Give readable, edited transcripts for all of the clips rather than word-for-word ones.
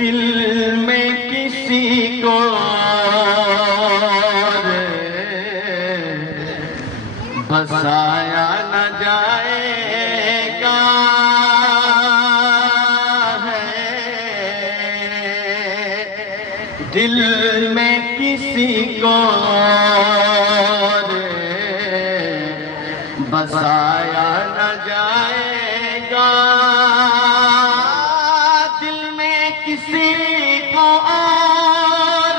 دل میں کسی کو بسایا نہ جائے گا دل میں کسی کو بسایا نہ جائے گا دل میں کسی کو اور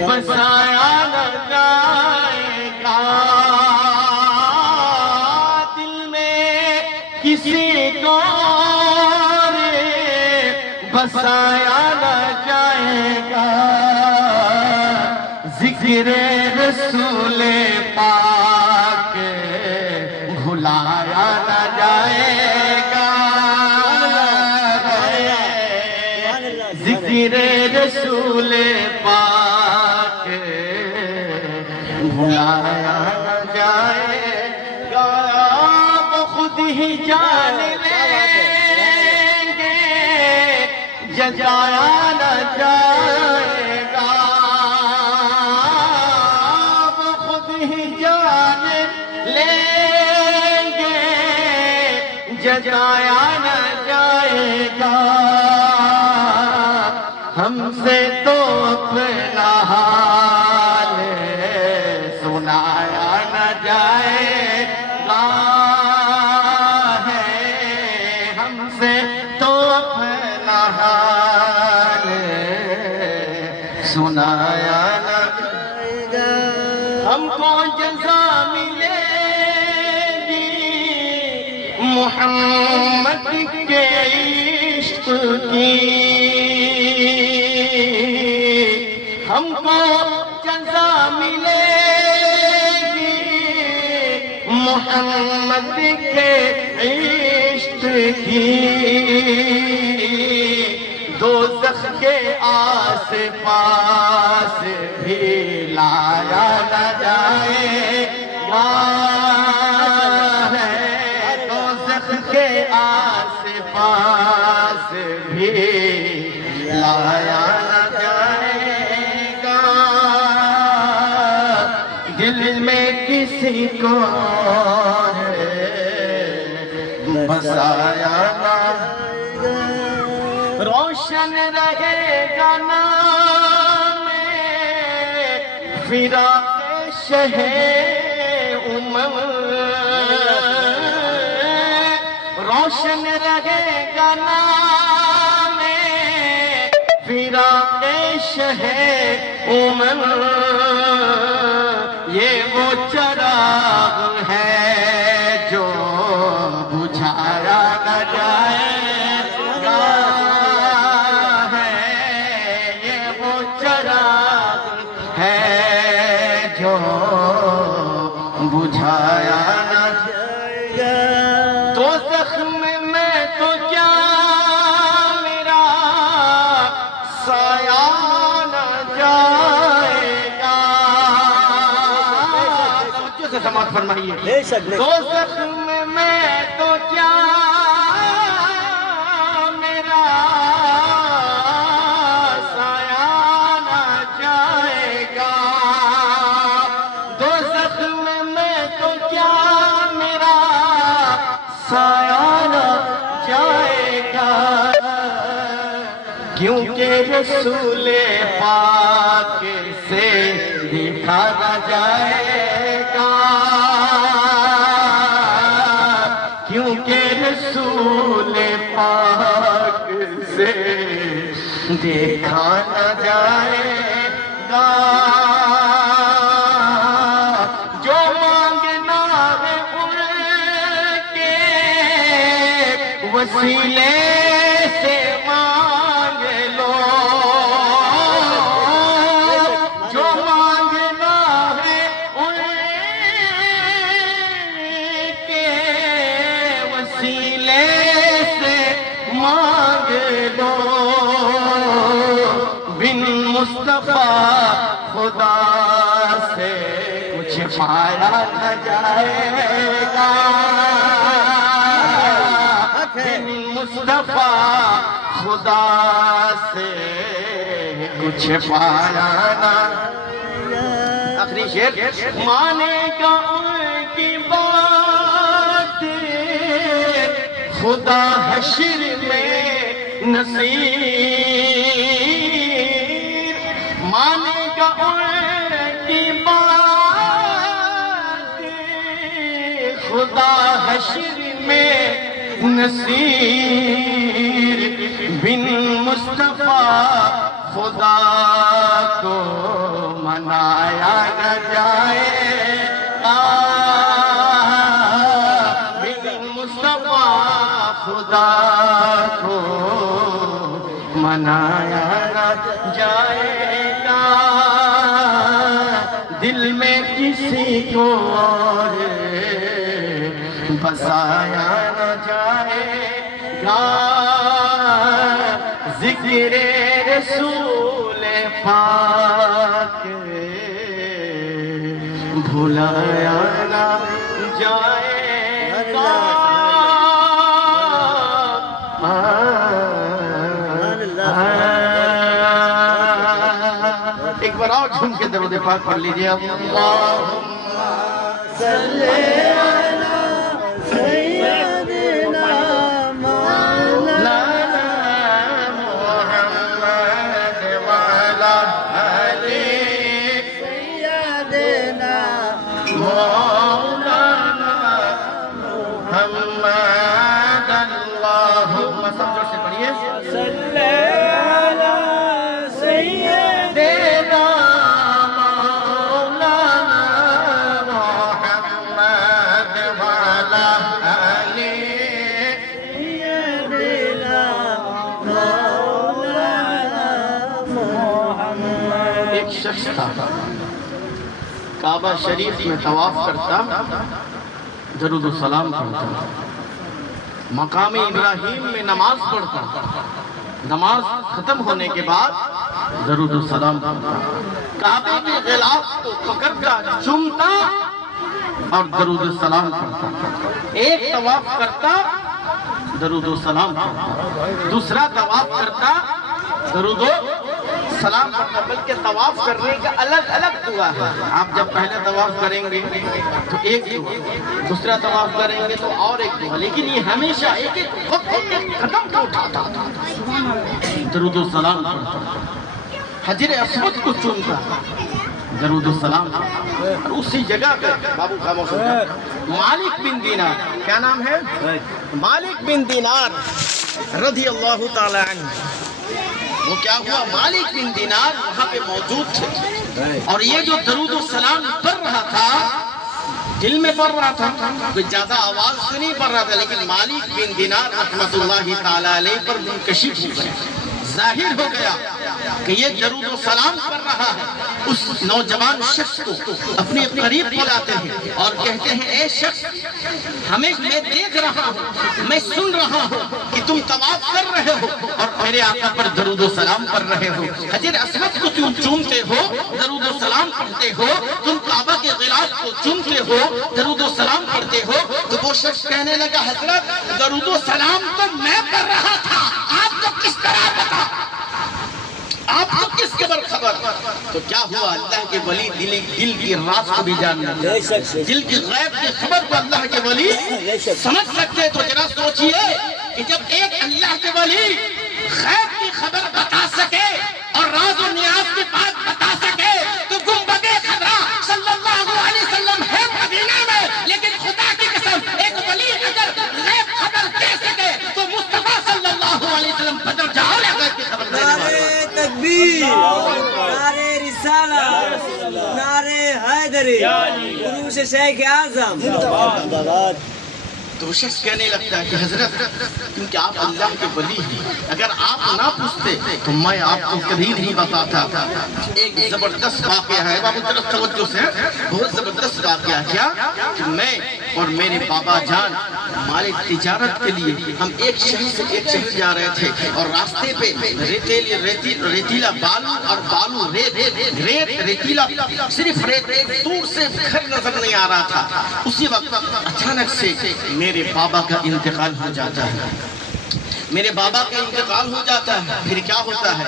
بسایا نہ جائے گا دل میں کسی کو اور بسایا نہ جائے گا ذکر رسول پاک بھلایا نہ جائے گا ذکر رسول پاک بھلایا نہ جائے گا وہ خود ہی جان لیں گے جگایا نہ جائے گا وہ خود ہی جان لیں گے جگایا نہ جائے گا ہم سے تو اپنا حال سنایا نہ جائے گا ہم سے تو اپنا حال سنایا نہ جائے گا ہم کو جزا ملے گی محمد کے عشق کی ہم کو جزا ملے گی محمد کے عشق کی دوزخ کے آس پاس بھی لایا نہ جائے گا دوزخ کے آس پاس بھی لایا نہ جائے گا دل میں کسی کو بسایا نہ روشن رہے گا نام فراق شہ روشن رہے گا نام فراق شہ یہ وہ چراغ ہے جو بجھایا نہ جائے گا یہ وہ چراغ ہے جو بجھایا نہ جائے گا تو زخم میں تو کیا میرا سایہ نہ جائے گا توجہ سے سماعت فرمائیے تو زخم میں تو کیا میرا سایہ نہ جائے گا تو زخم میں تو کیا میرا سایہ نہ جائے گا کیونکہ رسول پاک سے دیکھا نہ جائے گا کیونکہ رسول پاک سے دیکھا نہ جائے گا جو مانگنا ہے ان کے وسیلے سے مانگ لو جو مانگنا ہے ان کے وسیلے سے مانگ لو بن مصطفیٰ خدا سے کچھ پایا نہ جائے گا مصطفیٰ خدا سے کچھ پایا نہ. آخری شعر. مانے گا ان کی بات خدا حشر میں نصیر. مانے گا ان کی بات خدا حشر میں نصیر. بن مصطفیٰ خدا کو منایا نہ جائے گا. بن مصطفیٰ خدا کو منایا نہ جائے گا. دل میں کسی کو اور بسایا نہ جائے گا. ذکر رسول پاک بھلایا نہ جائے گا. ایک بار اور جھوم کے درود پاک پڑھ لیجیے. اللہم صلی علی سیدنا مولانا محمد وعلی آلہ سیدنا مولانا محمد. اللہم سب جوڑ سے پڑھیے. صلی علی سیدنا مولانا محمد وعلی آلہ سیدنا مولانا محمد. ایک شخص تھا کعبہ شریف میں طواف کرتا، درود و سلام پڑھتا، مقام ابراہیم میں نماز پڑھتا، نماز ختم ہونے کے بعد درود و سلام پڑھتا، کعبے کے غلاف کو پکڑتا، چومتا اور درود و سلام پڑھتا. ایک طواف کرتا، درود و سلام پڑھتا، دوسرا طواف کرتا، درود و سلام پڑھتا. بلکہ طواف کرنے کا الگ الگ دعا ہے. آپ جب پہلے طواف کریں گے تو ایک دعا، دوسرا طواف کریں گے تو اور ایک دعا، لیکن یہ ہمیشہ ایک ایک وقت ایک قدم کو اٹھاتا، درود و سلام پڑھتا، حجر اسود کو چومتا، درود و سلام. اور اسی جگہ پہ بابو خاموش ہوتا. مالک بن دینار، کیا نام ہے؟ مالک بن دینار رضی اللہ تعالی عنہ. وہ کیا ہوا؟ مالک بن دینار وہاں پہ موجود تھے اور یہ جو درود و سلام پڑھ رہا تھا دل میں پڑھ رہا تھا، کوئی زیادہ آواز سے نہیں پڑھ رہا تھا، لیکن مالک بن دینار رحمت اللہ تعالی علیہ پر منکشف ہو گیا، ظاہر ہو گیا کہ یہ درود و سلام پڑھ رہا ہے. اس نوجوان شخص کو اپنے قریب بلاتے ہیں اور کہتے ہیں اے شخص، میں دیکھ رہا ہوں، میں سن رہا ہوں کہ تم طواف کر رہے ہو اور میرے آقا پر درود و سلام پڑھ رہے ہو، حجر اسود کو تم چومتے ہو، درود و سلام پڑھتے ہو، تم کعبہ کے غلاف کو چومتے ہو، درود و سلام پڑھتے ہو. تو وہ شخص کہنے لگا حضرت درود و سلام تو میں پڑھ رہا تھا، آپ کو کس طرح پتا؟ آپ کو کس کے بر خبر؟ تو کیا ہوا؟ اللہ کے ولی دل کی راز کو بھی جاننا، دل کی غیب کی خبر کو اللہ کے ولی سمجھ سکتے. تو ذرا سوچئے کہ جب ایک اللہ کے ولی غیب کی خبر بتا سکے اور راز و نیاز کی بات بتا سکے تو گنبد خضرا صلی اللہ علیہ وسلم ہے مدینہ میں، لیکن خدا کی قسم ایک ولی اگر غیب خبر دے سکے تو مصطفیٰ صلی اللہ علیہ وسلم بدر جاؤ لے غیب کی خبر دینے والا. تکبیر، نعرے رسالہ، نعرے حیدری، عروس شیخ اعظم. تو شخص کہنے لگتا ہے کہ حضرت کیونکہ آپ اللہ کے ولی ہیں، اگر آپ نہ پوچھتے تو میں آپ کو کبھی نہیں بتاتا. ایک زبردست واقعہ ہے بابو، طرف توجہ سے، بہت زبردست واقعہ کیا کہ میں اور میرے بابا جان مالک تجارت کے لیے ہم ایک شہر سے ایک شہر جا رہے تھے اور راستے پہ ریتیلا بالو اور بالو ریتیلا صرف ریت ایک دور سے گھر نظر نہیں آ رہا تھا. اسی وقت اچانک سے میرے بابا کا انتقال ہو جاتا ہے. میرے بابا کا انتقال ہو جاتا ہے، پھر کیا ہوتا ہے؟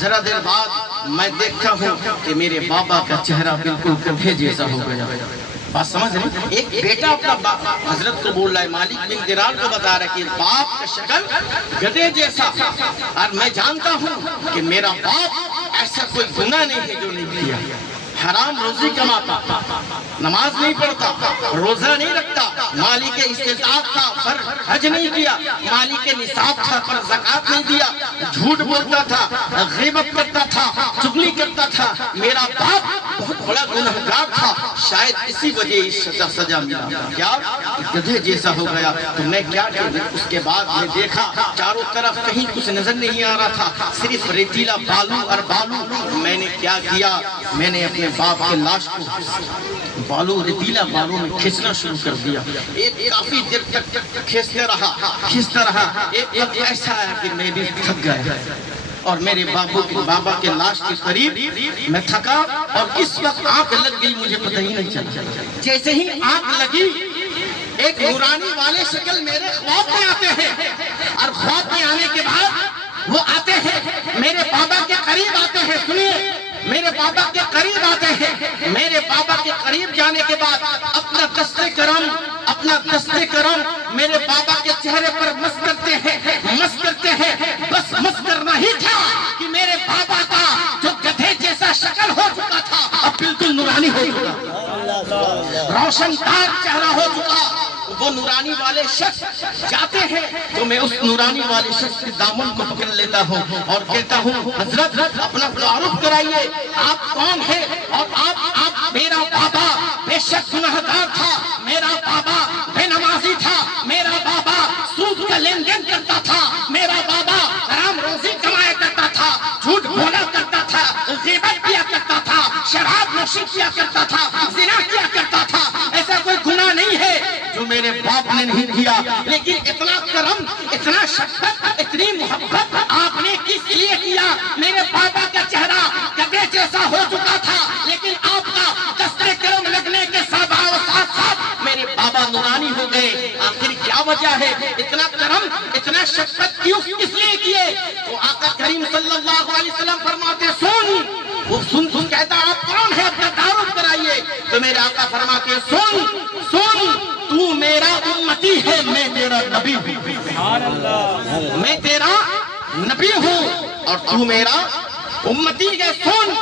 ذرا دیر بعد میں دیکھتا ہوں کہ میرے بابا کا چہرہ بالکل گدھے جیسا ہو گیا۔ بات سمجھ رہے ہیں؟ ایک بیٹا اپنا حضرت کو بول رہا ہے، مالک بن دینار کو بتا رہا ہے کہ باپ کا شکل گدھے جیسا، اور میں جانتا ہوں کہ میرا باپ ایسا کوئی گناہ نہیں ہے جو نہیں کیا، حرام روزی کماتا، نماز نہیں پڑھتا، روزہ نہیں رکھتا، مالی کے استطاعت تھا پر حج نہیں کیا، مالی کے نصاب تھا پر زکوٰۃ نہیں دیا، جھوٹ بولتا تھا، غیبت کرتا تھا، چغلی کرتا تھا، میرا باپ بہت بڑا گنہگار تھا، شاید اسی وجہ اس سزا ملا، کیا گدھے جیسا ہو گیا۔ تو میں کیا کروں؟ اس کے بعد میں دیکھا چاروں طرف کہیں کچھ نظر نہیں آ رہا تھا، صرف ریتیلا بالو اور بالو۔ میں نے کیا کیا؟ میں نے اپنے باپ کے لاش کو ریتیلا بالوں میں کھینچنا شروع کر دیا۔ ایک کافی دیر تک کھینچتا رہا، ایک وقت ایسا ہے کہ میں بھی تھک گیا اور میرے بابا کے لاش کے قریب میں تھکا، اور اس وقت آنکھ لگ گئی، مجھے پتہ ہی نہیں چلا۔ جیسے ہی آنکھ لگی، ایک نورانی والے شکل میرے خواب میں آتے ہیں، اور خواب میں آنے کے بعد وہ آتے ہیں میرے بابا کے قریب آتے ہیں۔ سنیے، میرے بابا کے قریب آتے ہیں، میرے بابا کے قریب جانے کے بعد اپنا دست کرم میرے بابا کے چہرے پر مس کرتے ہیں، بس مس کرنا ہی تھا کہ میرے بابا کا جو گدھے جیسا شکل ہو چکا تھا اب بالکل نورانی ہو چکا، روشن دار چہرہ ہو چکا۔ وہ نورانی والے شخص جاتے ہیں تو میں اس نورانی والے شخص کے دامن کو پکڑ لیتا ہوں اور کہتا ہوں، حضرت اپنا تعارف کرائیے، آپ کون ہیں؟ اور آپ میرا بابا بے شک گنہگار تھا، میرا بابا بے نمازی تھا، میرا بابا سود کا لین دین کرتا تھا، میرا بابا حرام روزی کمایا کرتا تھا، جھوٹ بولا کرتا تھا، غیبت کیا کرتا تھا، شراب نوشی کیا کرتا تھا، زنا کیا کرتا تھا۔ ایسا کوئی گناہ نہیں ہے جو میرے باپ نے نہیں کیا، لیکن اتنا کرم، اتنا شفقت، اتنی محبت آپ نے کس لیے کیا؟ میرے بابا کا چہرہ گدھے جیسا ہو چکا تھا، لیکن آپ کا دست کرم لگنے کے ساتھ میرے بابا نورانی ہو گئے۔ آخر کیا وجہ ہے؟ اتنا کرم، اتنا شفقت کیوں کس لیے کیے؟ تو آقا کریم صلی اللہ علیہ وسلم فرماتے، وہ سن کہتا، آپ کون ہے؟ اپنا تعارف کرائیے۔ تو میرے آقا فرماتے، سن تو میرا امتی ہے، میں تیرا نبی ہوں، میں تیرا نبی ہوں اور تو میرا امتی ہے۔ سن،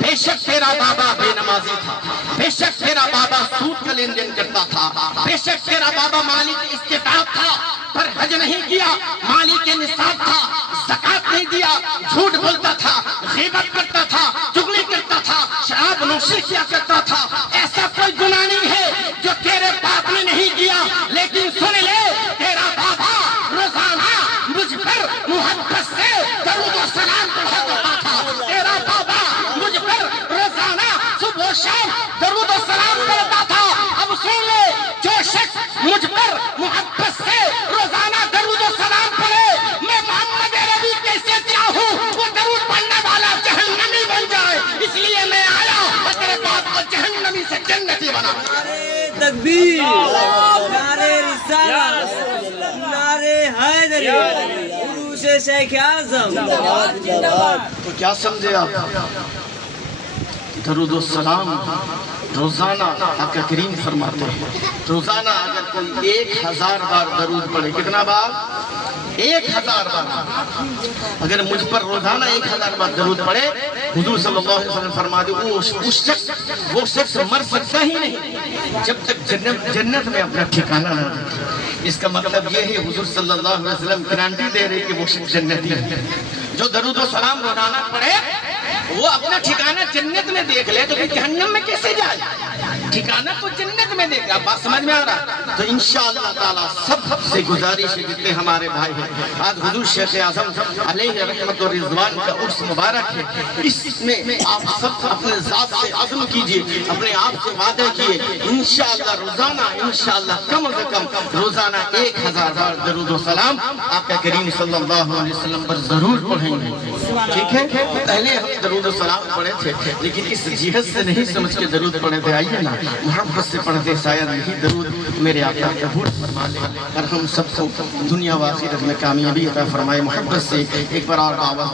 بے شک تیرا بابا بے نمازی تھا، بے شک تیرا بابا سود کا لین دین کرتا تھا، بے شک تیرا بابا مالی کی استطاعت تھا پر حج نہیں کیا، مالی کے نصاب تھا، زکوٰۃ نہیں دیا، جھوٹ بولتا تھا، غیبت کرتا تھا، چغلی کرتا تھا، شراب نوشی کیا کرتا تھا۔ ایسا کوئی گناہ نہیں ہے جو تیرے باپ نے نہیں کیا، لیکن سن لے، تیرا بابا روزانہ مجھ پر محبت سے درود و سلام پڑھا کرتا تھا، تیرا بابا مجھ پر روزانہ صبح و شام درود و سلام کرتا تھا۔ اب سن لے، جو شخص مجھ پر محبت سے روزانہ درود و سلام پڑھے، میں محمد عربی کیسے چاہوں وہ درود پڑھنے والا جہنمی بن جائے، اس لیے میں آیا اور تیرے باپ کو جہنمی سے جنتی بنا۔ نعرے تکبیر، نعرے رسالت، نعرے حیدری، عروس شیخ اعظم۔ تو کیا سمجھے آپ؟ درود و سلام روزانہ آقا کریم فرماتے ہیں، روزانہ اگر کوئی 1000 بار درود پڑھے، کتنا بار؟ 1000 بار۔ اگر مجھ پر روزانہ 1000 بار درود پڑھے، حضور صلی اللہ علیہ وسلم فرما دے وہ شخص مر سکتا ہی نہیں جب تک جنت میں اپنا ٹھکانہ نہ دیکھے۔ اس کا مطلب یہ ہے حضور صلی اللہ علیہ وسلم گارنٹی دے رہے کہ وہ شخص جنتی ہے۔ جو درود و سلام روزانہ پڑھے وہ اپنا ٹھکانہ جنت میں دیکھ لے، تو جہنم میں کیسے جائے؟ ٹھکانہ تو جنت میں دیکھ گا۔ بات سمجھ میں آ رہا؟ تو انشاءاللہ تعالیٰ سب سے گزارش ہے، جتنے ہمارے بھائی ہیں، آج حضور شیخ اعظم علیہ رحمت و رضوان کا عرس مبارک ہے، اس میں آپ سب اپنے ذات سے عزم کیجئے، اپنے آپ سے وعدہ کیے، انشاءاللہ روزانہ، انشاءاللہ کم از کم روزانہ 1000 بار درود و سلام آقا کریم صلی اللہ علیہ وسلم پر ضرور پڑھیں گے۔ ٹھیک ہے؟ پہلے ہم درود و سلام پڑھے تھے، لیکن اس جہت سے نہیں سمجھ کے درود پڑھے تھے۔ آئیے نا، محبت سے پڑھتے شاید یہی درود میرے آقا قبول فرما لے اور ہم سب کو دنیا و آخرت میں کامیابی عطا فرمائے. محبت سے ایک بار اور آواز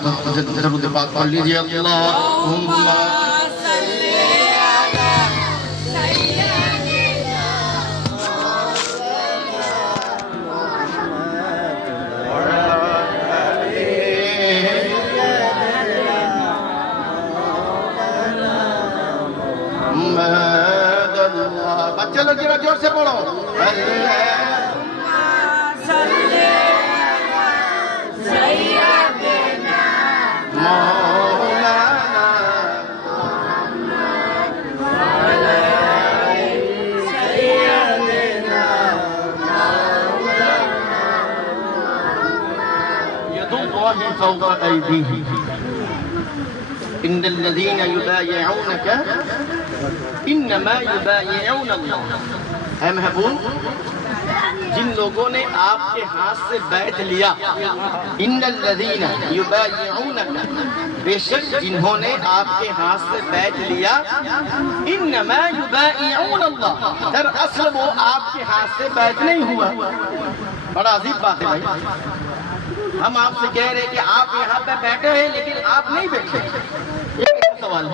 درود پاک پڑھ لیجیے. اللہم چلو ذرا زور سے پڑھو. ید اللہ فوق ایدیہم ان الذین یبایعونک انما یبایعون اللہ. اے محبوب جن لوگوں نے آپ کے ہاتھ سے بیعت لیا, ان الذین یبایعونک بے شک جنہوں نے آپ کے ہاتھ سے بیعت لیا, انما یبایعون اللہ دراصل وہ آپ کے ہاتھ سے بیعت نہیں ہوا. بڑا عجیب بات ہے بھائی, ہم آپ سے کہہ رہے کہ آپ یہاں پہ بیٹھے ہیں لیکن آپ نہیں بیٹھے. یہ سوال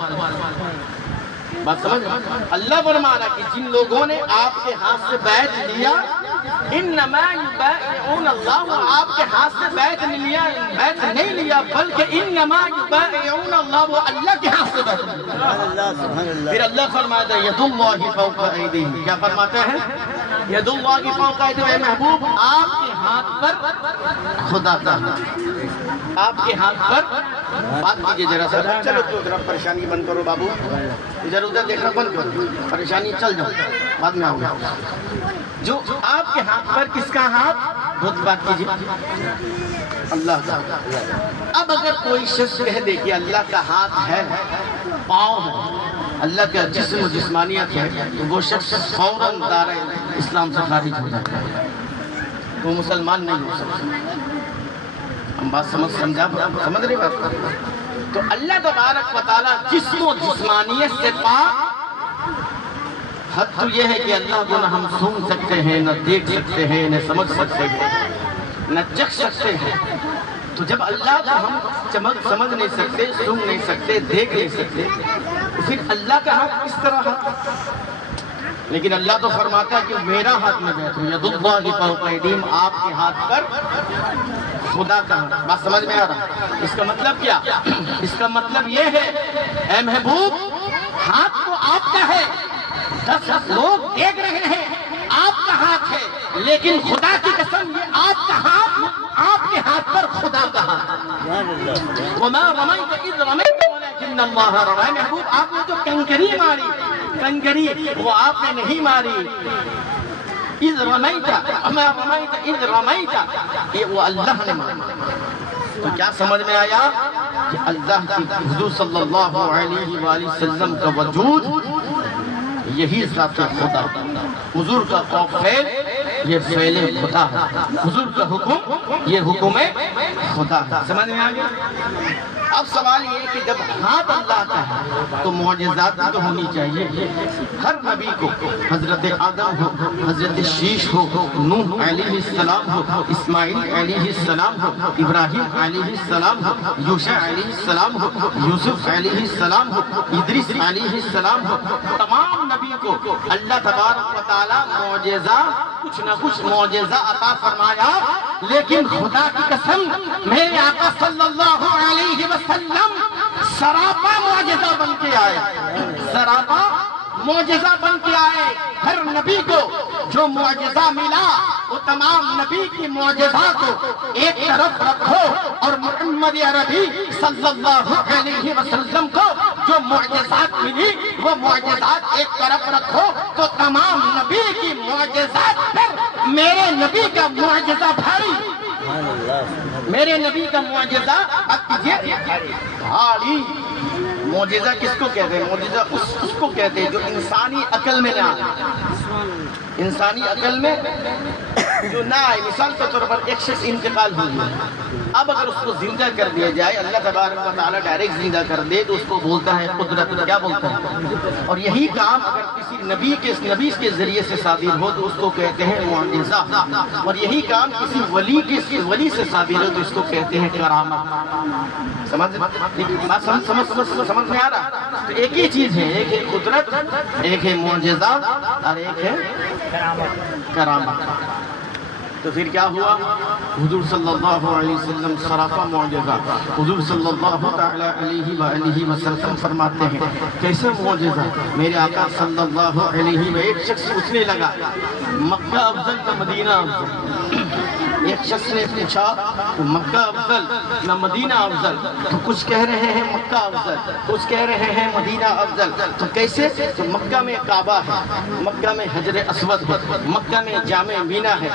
بات سمجھ. اللہ فرمانا کہ جن لوگوں نے آپ کے ہاتھ سے بیعت لیا, انما یبایعون اللہ, وہ آپ کے ہاتھ سے بیعت نہیں لیا بلکہ انما یبایعون اللہ, وہ اللہ کے ہاتھ سے بیعت لیا. پھر اللہ فرماتا ہے ید اللہ فوق ایدیہم. کیا فرماتا ہے؟ ید اللہ فوق ایدیہم. اے محبوب آپ کے ہاتھ پر خدا کا, آپ کے ہاتھ پر بات کیجئے ذرا سا. چلو تو ذرا پریشانی بند کرو بابو, ادھر ادھر دیکھنا بند کرو, پریشانی چل جاؤ بعد میں آؤ. جو آپ کے ہاتھ پر کس کا ہاتھ, بہت بات کیجئے اللہ کا. اب اگر کوئی شخص کہہ دے کہ اللہ کا ہاتھ ہے, پاؤں ہے, اللہ کا جسم و جسمانیت ہے, تو وہ شخص فوراً دائرہ اسلام سے خارج ہو جاتا ہے, وہ مسلمان نہیں ہو سکتا. ہم بات سمجھ رہے بات. تو اللہ تبارک و تعالیٰ جسم و جسمانیت سے پاک. حد تو یہ ہے کہ اللہ کو نہ ہم سن سکتے ہیں, نہ دیکھ سکتے ہیں, نہ سمجھ سکتے ہیں, نہ چکھ سکتے ہیں. تو جب اللہ کو ہم سمجھ نہیں سکتے, سن نہیں سکتے, دیکھ نہیں سکتے, تو پھر اللہ کا ہاتھ کس طرح ہے؟ لیکن اللہ تو فرماتا ہے کہ میرا ہاتھ میں بیٹھ ہوں, ید اللہ فوق ایدیہم, آپ کے ہاتھ پر خدا کا ہاتھ. بات سمجھ میں آ رہا؟ اس کا مطلب کیا؟ اس کا مطلب یہ ہے اے محبوب ہاتھ تو آپ کا ہے, 10 لوگ دیکھ رہے ہیں آپ کا ہاتھ ہے, لیکن خدا کی قسم یہ آپ کا ہاتھ, آپ کے ہاتھ پر خدا کا ہاتھ. وما رمیت اذ رمیت ولکن اللہ رمی. محبوب آپ نے جو کنکری ماری, کنکری وہ آپ نے نہیں ماری. اذ رمیت وما رمیت اذ رمیت, یہ وہ اللہ نے ماری. تو کیا سمجھ میں آیا کہ اللہ کی حضور صلی اللہ علیہ وآلہ وسلم کا وجود یہی ذات خدا, حضور کا فعل یہ فعل خدا ہے, حضور کا حکم یہ حکم خدا ہے. سمجھ میں آ گیا؟ اب سوال یہ کہ جب ہاتھ اللہ کا ہے تو معجزات بھی تو ہونی چاہیے. ہر نبی کو حضرت آدم ہو, حضرت شیش ہو, نوح علیہ السلام ہو, اسماعیل علیہ السلام ہو, ابراہیم علیہ السلام ہو, یوشع علیہ السلام ہو, یوسف علیہ السلام ہو, ادریس علیہ السلام ہو, تمام نبی کو اللہ تبارک و تعالی معجزہ, کچھ نہ کچھ معجزہ عطا فرمایا. لیکن خدا کی قسم میرے آقا صلی اللہ علیہ وسلم سراپا معجزہ بن کے آئے, سراپا معجزہ بن کے آئے. ہر نبی کو جو معجزہ ملا وہ تمام نبی کی معجزات کو ایک طرف رکھو, اور محمد عربی صلی اللہ علیہ وسلم کو جو معجزات ملی وہ معجزات ایک طرف رکھو, تو تمام نبی کی معجزات پر میرے نبی کا معجزہ بھاری, میرے نبی کا معجزہ بھاری. معجزہ کس کو کہتے ہیں؟ معجزہ اس کو کہتے ہیں جو انسانی عقل میں نہ آئے. انسانی عقل میں جو نہ آئے، مثال کے طور پر ایک شخص انتقال ہو گیا، اب اگر اس کو زندہ کر دیا جائے، اللہ تبارک و تعالیٰ ڈائریکٹ زندہ کر دے تو اس کو بولتا ہے قدرت، کیا بولتا ہے؟ اور یہی کام اگر کسی نبی کے ذریعے سے صادر ہو تو اس کو کہتے ہیں معجزہ، اور یہی کام کسی ولی سے صادر ہو تو اس کو کہتے ہیں کرامت۔ سمجھ میں آ رہا؟ تو ایک ہی چیز ہے، ایک ہے قدرت، ایک ہے معجزہ اور ایک ہے کرامت۔ تو پھر کیا ہوا؟ حضور صلی اللہ علیہ وسلم سراپا معجزہ، حضور صلی اللہ علیہ وآلہ وسلم فرماتے ہیں کیسے معجزہ؟ میرے آقا صلی اللہ علیہ وسلم، ایک شخص پوچھنے لگا مکہ افضل یا مدینہ افضل؟ ایک شخص نے پوچھا مکہ افضل یا مدینہ افضل؟ تو کچھ کہہ رہے ہیں مکہ افضل، کچھ کہہ رہے ہیں مدینہ افضل۔ تو کیسے؟ تو مکہ میں کعبہ ہے، مکہ میں حجر اسود ہے، مکہ میں جامع مینا ہے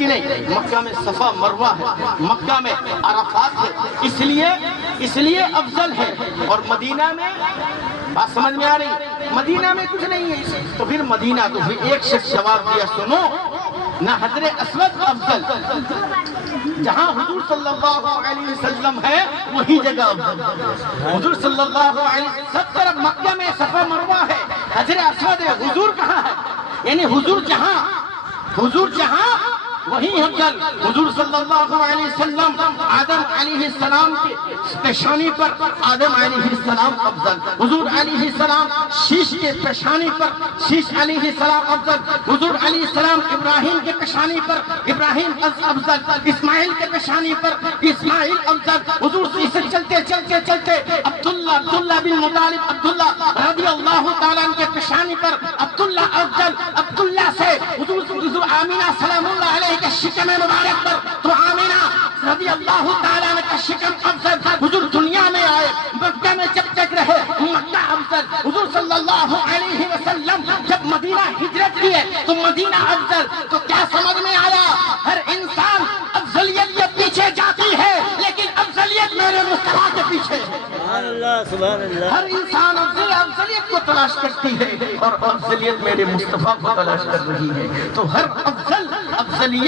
کہ نہیں؟ مکہ میں صفا مروہ ہے، مکہ میں عرفات ہے، اس لیے افضل ہے۔ اور مدینہ میں، بات سمجھ میں آ رہی؟ مدینہ میں کچھ نہیں ہے۔ تو پھر مدینہ، تو پھر ایک شخص جواب دیا سنو، نہ حجر اسود افضل، جہاں حضور صلی اللہ علیہ وسلم ہے وہی جگہ افضل۔ حضور صلی اللہ علیہ وسلم سب طرف مکہ میں صفا مروہ ہے، حجر اسود ہے، حضور کہاں ہے؟ یعنی حضور جہاں وہی افضل۔ حضور صلی اللہ علیہ وسلم آدم علیہ السلام کے پیشانی پر آدم علیہ السلام افضل، حضور علیہ السلام شیش کے پیشانی پر شیش علیہ السلام افضل، حضور علیہ السلام ابراہیم کے پیشانی پر ابراہیم افضل، اسماعیل کے پیشانی پر اسماعیل افضل۔ حضور سے چلتے عبداللہ بن مطالب عبداللہ رضی اللہ تعالیٰ عنہ کے پیشانی پر عبداللہ افضل، عبداللہ سے حضور آمینہ سلام اللہ علیہ کے شکم مبارک پر تو آمینہ رضی اللہ تعالیٰ عنہ کا شکم افضل۔ حضور دنیا میں آئے، مکہ میں جب تک رہے مکہ افضل۔ حضور صلی اللہ علیہ وسلم جب مدینہ ہجرت کیے تو مدینہ افضل۔ تو کیا سمجھ میں آیا؟ ہر انسان افضلیت کے پیچھے جاتی ہے لیکن افضلیت میرے مصطفیٰ کے پیچھے ہے۔ سبحان اللہ۔ ہر انسان افضلیت کو تلاش کرتی ہے اور افضلیت میرے مصطفیٰ کو تلاش کر رہی ہے۔ تو ہر افضلیت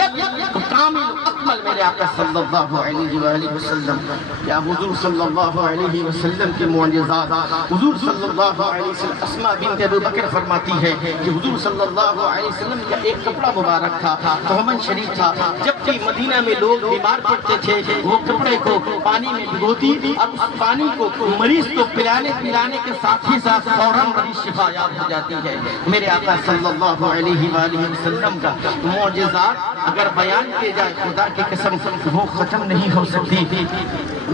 کامل اکمل میرے آقا صلی اللہ علیہ وآلہ وسلم۔ کیا حضور صلی اللہ علیہ وسلم کے معجزات؟ حضور صلی اللہ علیہ وسلم، اسماء بنت ابو بکر فرماتی ہے کہ حضور صلی اللہ علیہ وسلم کا ایک کپڑا مبارک تھا، تہمن شریف تھا۔ جب کہ مدینہ میں لوگ بیمار پڑتے تھے وہ کپڑے کو پانی میں بھگوتی اور اس پانی کو مریض کو پلانے کے ساتھ ہی ساتھ فوراً مریض شفا یاب ہو جاتی ہے۔ میرے آقا صلی اللہ علیہ وآلہ وسلم کا معجزات اگر بیان کیے جائے خدا کی قسم وہ ختم نہیں ہو سکتی۔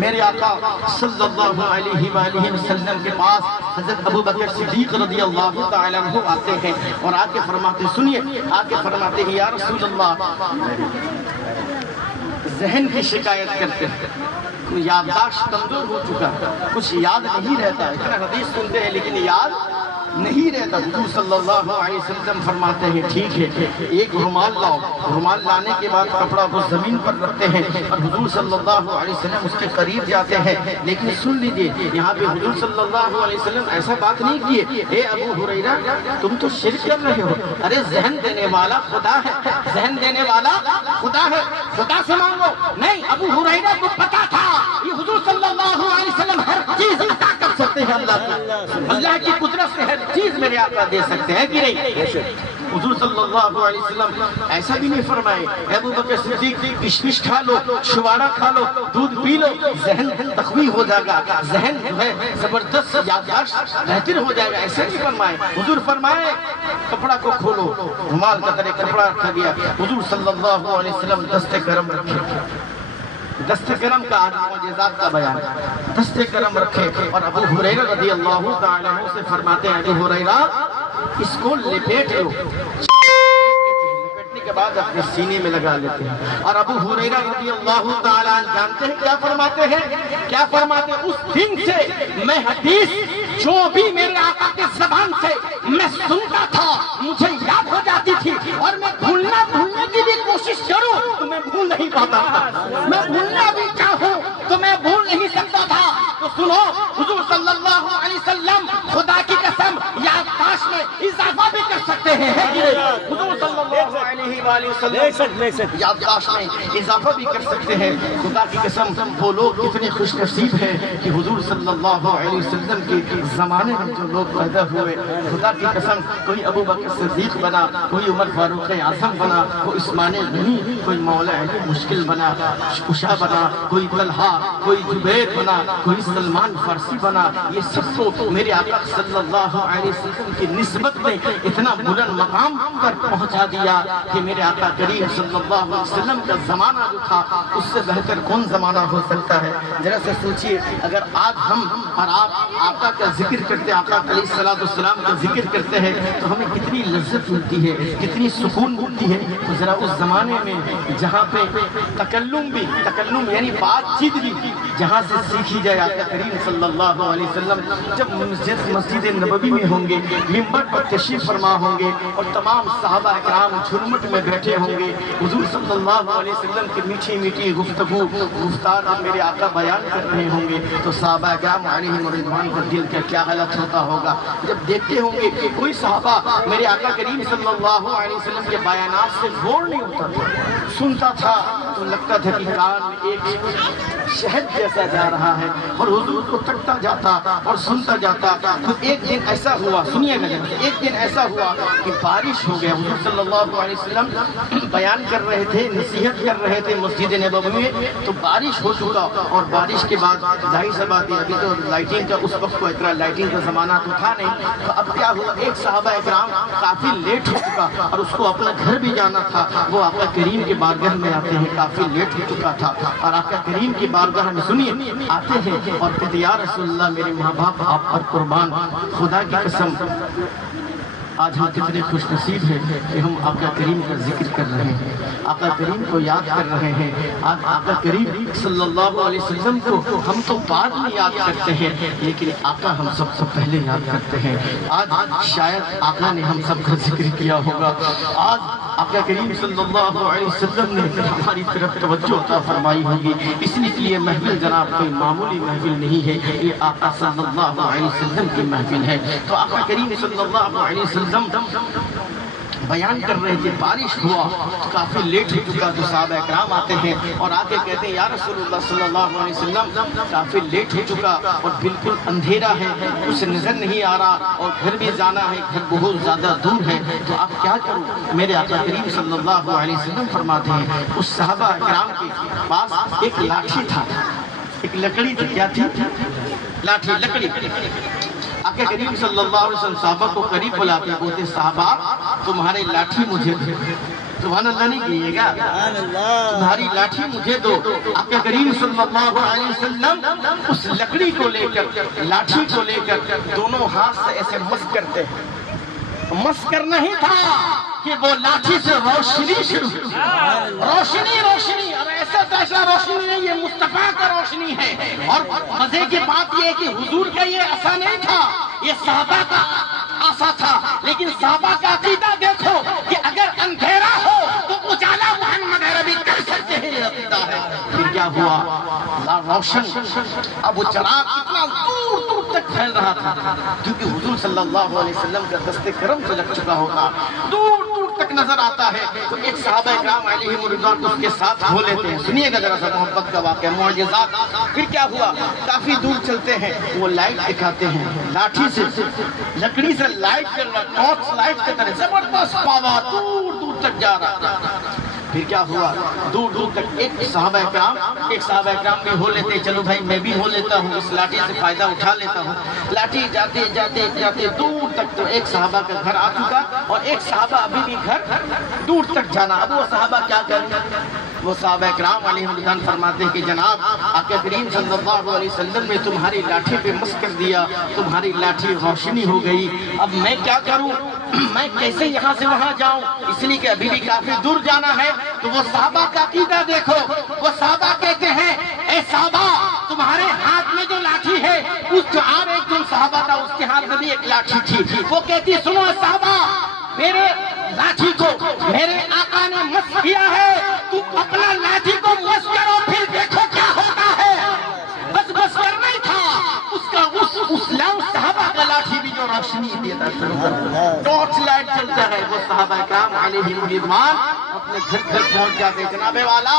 میرے آقا صلی اللہ علیہ وآلہ وسلم کے پاس حضرت ابو بکر صدیق رضی اللہ تعالیٰ عنہ آتے ہیں اور آ کے فرماتے، سنیے، آ کے فرماتے ہیں یا رسول اللہ، ذہن کی شکایت کرتے ہیں، یادداشت کمزور ہو چکا، کچھ یاد نہیں رہتا، اتنا حدیث سنتے ہیں لیکن یاد نہیں رہتا۔ حضور صلی اللہ علیہ وسلم فرماتے ہیں ٹھیک ہے، ایک رومال لاؤ۔ رومال لانے کے بعد کپڑا کو زمین پر رکھتے ہیں اور حضور صلی اللہ علیہ وسلم اس کے قریب جاتے ہیں۔ لیکن سن لیجئے، یہاں پہ حضور صلی اللہ علیہ وسلم ایسا بات نہیں کیے اے ابو ہریرہ تم تو شرک کر رہے ہو، ارے ذہن دینے والا خدا ہے، ذہن دینے والا خدا ہے، خدا سے مانگو۔ نہیں، ابو ہریرہ کو پتا تھا یہ حضور صلی اللہ علیہ وسلم ہر چیز عطا کر سکتے ہیں، اللہ کی قدرت سے ہر چیز میرے آقا دے سکتے ہیں کہ نہیں؟ حضور صلی اللہ علیہ وسلم ایسا بھی نہیں فرمائے ابو بکر صدیق کشمش کھا لو، چھوارا کھا لو، دودھ پی لو، ذہن تقوی ہو جائے گا، ذہن جو ہے زبردست یادداشت بہتر ہو جائے گا، ایسے نہیں فرمائے۔ حضور فرمائے کپڑا کو کھولو، رومال کا طرح کپڑا رکھا گیا، حضور صلی اللہ علیہ وسلم دست کرم رکھے، دست کرم کا آج معجزات کا بیان، دست کرم رکھے اور ابو ہریرہ رضی اللہ تعالیٰ عنہ سے فرماتے ہیں ابو ہریرہ اس کو لپیٹ لو، لپیٹنے کے بعد اپنے سینے میں لگا لیتے ہیں۔ اور ابو ہریرہ رضی اللہ تعالیٰ عنہ جانتے ہیں کیا فرماتے ہیں؟ کیا فرماتے ہیں؟ اس دن سے میں حدیث جو بھی میرے آقا کے زبان سے میں سنتا تھا مجھے یاد ہو جاتی تھی، اور میں بھولنے کی بھی کوشش کروں تو میں بھول نہیں پاتا تھا، میں بھولنا بھی چاہوں تو میں بھول نہیں سکتا تھا۔ تو سنو، حضور صلی اللہ علیہ وسلم خدا کی قسم یادداشت میں اضافہ بھی بھی کر سکتے ہیں حضور صلی اللہ علیہ وآلہ وسلم یادداشت میں اضافہ بھی کر سکتے ہیں. خدا کی قسم وہ لوگ کتنے خوش نصیب ہیں کہ حضور صلی اللہ علیہ وسلم کے زمانے میں جو لوگ پیدا ہوئے. خدا کی قسم کوئی ابو بکر صدیق بنا, کوئی عمر فاروق اعظم بنا, کوئی عثمان غنی, کوئی مولا علی مشکل بنا, عشا بنا, کوئی طلحہ, کوئی زبیر بنا, کوئی سلمان فارسی بنا. یہ سب تو میرے آقا صلی اللہ علیہ وسلم کی نسبت میں اتنا بلند مقام پر پہنچا دیا کہ میرے آقا کریم صلی اللہ علیہ وسلم کا زمانہ جو تھا اس سے بہتر کون زمانہ ہو سکتا ہے. ذرا سے سوچئے, اگر آج ہم اور آپ آقا کا ذکر کرتے, آقا علیہ السلام کا ذکر کرتے ہیں تو ہمیں کتنی لذت ملتی ہے, کتنی سکون ملتی ہے. تو ذرا اس زمانے میں جہاں پہ تکلم یعنی بات چیت بھی جہاں سے سیکھی جائے, آقا کریم صلی اللہ علیہ وسلم جب مسجد نبوی میں ہوں گے, ممبر پر تشریف فرما ہوں گے اور تمام صحابہ اکرام جھرمٹ میں بیٹھے ہوں گے, حضور صلی اللہ علیہ وسلم کی میٹھی میٹھی گفتار میرے آقا بیان کر رہے ہوں گے, تو صحابہ اکرام علیہم رضوان کا دل کا کیا حالت ہوتا ہوگا جب دیکھتے ہوں گے کہ کوئی صحابہ میرے آقا کریم صلی اللہ علیہ وسلم کے بیانات سے غور نہیں ہوتا تھا, سنتا تھا تو لگتا تھا کہ کان میں ایک شہد جیسا جا رہا ہے اور حضور کو تکتا جاتا اور سنتا جاتا. تو ایک دن ایسا ہوا, سنیے گا, ایک دن ایسا ہوا کہ بارش ہو گیا. حضور صلی اللہ علیہ وسلم بیان کر رہے تھے, نصیحت کر رہے تھے مسجد نبوی میں, تو بارش ہو چکا اور بارش کے بعد ظاہر سی بات ہے ابھی تو لائٹنگ کا اس وقت کو اتنا لائٹنگ کا زمانہ تو تھا نہیں. تو اب کیا ہوا, ایک صحابہ اکرام کافی لیٹ ہو چکا اور اس کو اپنا گھر بھی جانا تھا. وہ آقا کریم کے بارگاہ میں آتے ہیں, کافی لیٹ ہو چکا تھا اور آقا کریم کی بارگاہ میں سنیے آتے ہیں اور کہتے یا رسول اللہ میرے ماں باپ آپ پر قربان, خدا کی قسم آج ہم کتنے خوش نصیب ہیں کہ ہم آقا کریم کا ذکر کر رہے ہیں, آقا کریم کو یاد کر رہے ہیں. آج آقا کریم صلی اللہ علیہ وسلم کو ہم تو بعد میں یاد کرتے ہیں لیکن آقا ہم سب سے پہلے یاد کرتے ہیں. آج شاید آقا نے ہم سب کا ذکر کیا ہوگا, آج آقا کریم صلی اللہ علیہ وسلم نے ہماری طرف توجہ عطا فرمائی ہوگی. اس لیے محفل جناب کوئی معمولی محفل نہیں ہے, یہ آقا صلی اللہ علیہ وسلم کی محفل ہے. تو آقا کریم صلی اللہ علیہ وسلم بیان کر رہے تھے, بارش ہوا تو کافی لیٹ ہو چکا. تو صحابہ اکرام آتے ہیں اور آ کے کہتے ہیں یا رسول اللہ صلی اللہ علیہ وسلم کافی لیٹ ہو چکا اور بالکل اندھیرا ہے, کچھ نظر نہیں آ رہا اور گھر بھی جانا ہے, گھر بہت زیادہ دور ہے, تو آپ کیا کروں. میرے آقا کریم صلی اللہ علیہ وسلم فرماتے ہیں اس صحابہ اکرام کے پاس ایک لاٹھی تھا, ایک لکڑی تھی. کیا تھی؟ لاٹھی, لکڑی. آقا کریم صلی اللہ علیہ وسلم صحابہ کو قریب بلاتے ہیں, بولتے صحابہ تمہاری لاٹھی مجھے دو. سبحان اللہ نہیں کہیے گا, تمہاری لاٹھی مجھے دو. آقا کریم صلی اللہ علیہ وسلم اس لکڑی کو لے کر, لاٹھی کو لے کر دونوں ہاتھ سے ایسے مس کرتے ہیں. مس کرنا ہی تھا کہ وہ لاٹھی سے روشنی شروع, روشنی اور ایسا روشنی نہیں, یہ مصطفیٰ کا روشنی ہے. اور مزے کی بات یہ ہے کہ حضور کا یہ ایسا نہیں تھا, یہ صحابہ کا ایسا تھا. لیکن صحابہ کا عقیدہ دیکھو کہ اگر اندھیرا ہو تو اجالا محمد عربی کر سکتے ہیں, یہ عقیدہ ہے. پھر کیا ہوا, روشن, اب وہ چراغ اتنا دور تک پھیل رہا تھا کیونکہ حضور صلی اللہ علیہ وسلم کا دست کرم سے لگ چکا ہوگا, دور تک نظر آتا ہے. تو ایک صحابہ اکرام علیہم رضوان اس کے ساتھ ہو لیتے ہیں. سنیے گا ذرا سا محبت کا واقعہ, معجزات. پھر کیا ہوا, کافی دور چلتے ہیں, وہ لائٹ دکھاتے ہیں, لاٹھی سے, لکڑی سے لائٹ کرنا, ٹارچ لائٹ کی طرح زبردست پاور دور تک جا رہا. پھر کیا ہوا, دور تک ایک صحابہ اکرام بھی ہو لیتے, چلو بھائی میں بھی ہو لیتا ہوں, اس لاٹھی سے فائدہ اٹھا لیتا ہوں. لاٹھی جاتے دور تک, تو ایک صحابہ کا گھر آ چکا اور ایک صحابہ ابھی بھی گھر دور تک جانا. اب وہ صحابہ کیا کریں, وہ صحابہ اکرام علیہ رضوان فرماتے ہیں کہ جناب آقا کریم صلی اللہ علیہ وسلم نے تمہاری لاٹھی پہ مس کر دیا, تمہاری لاٹھی روشنی ہو گئی. اب میں کیا کروں, میں کیسے یہاں سے وہاں جاؤں, اس لیے کہ ابھی بھی کافی دور جانا ہے. تو وہ صحابہ کا عقیدہ دیکھو, وہ صحابہ کہتے ہیں اے صحابہ تمہارے ہاتھ میں جو لاٹھی ہے, اس جو اور ایک جو صحابہ تھا اس کے ہاتھ میں بھی ایک لاٹھی تھی. وہ کہتی سنو صحابہ, میرے لاٹھی کو میرے آقا نے مس کیا ہے, تم اپنا لاٹھی کو مس کرو پھر دیکھو کیا ہوتا ہے. بس کرنا ہی تھا. اس کا اس صحابہ کا لاٹھی بھی جو روشنی دیتا ٹارچ لائٹ چلتا ہے وہ صحابہ کرام علیہم رضوان اپنے گھر گھر پہنچ جاتے جناب والا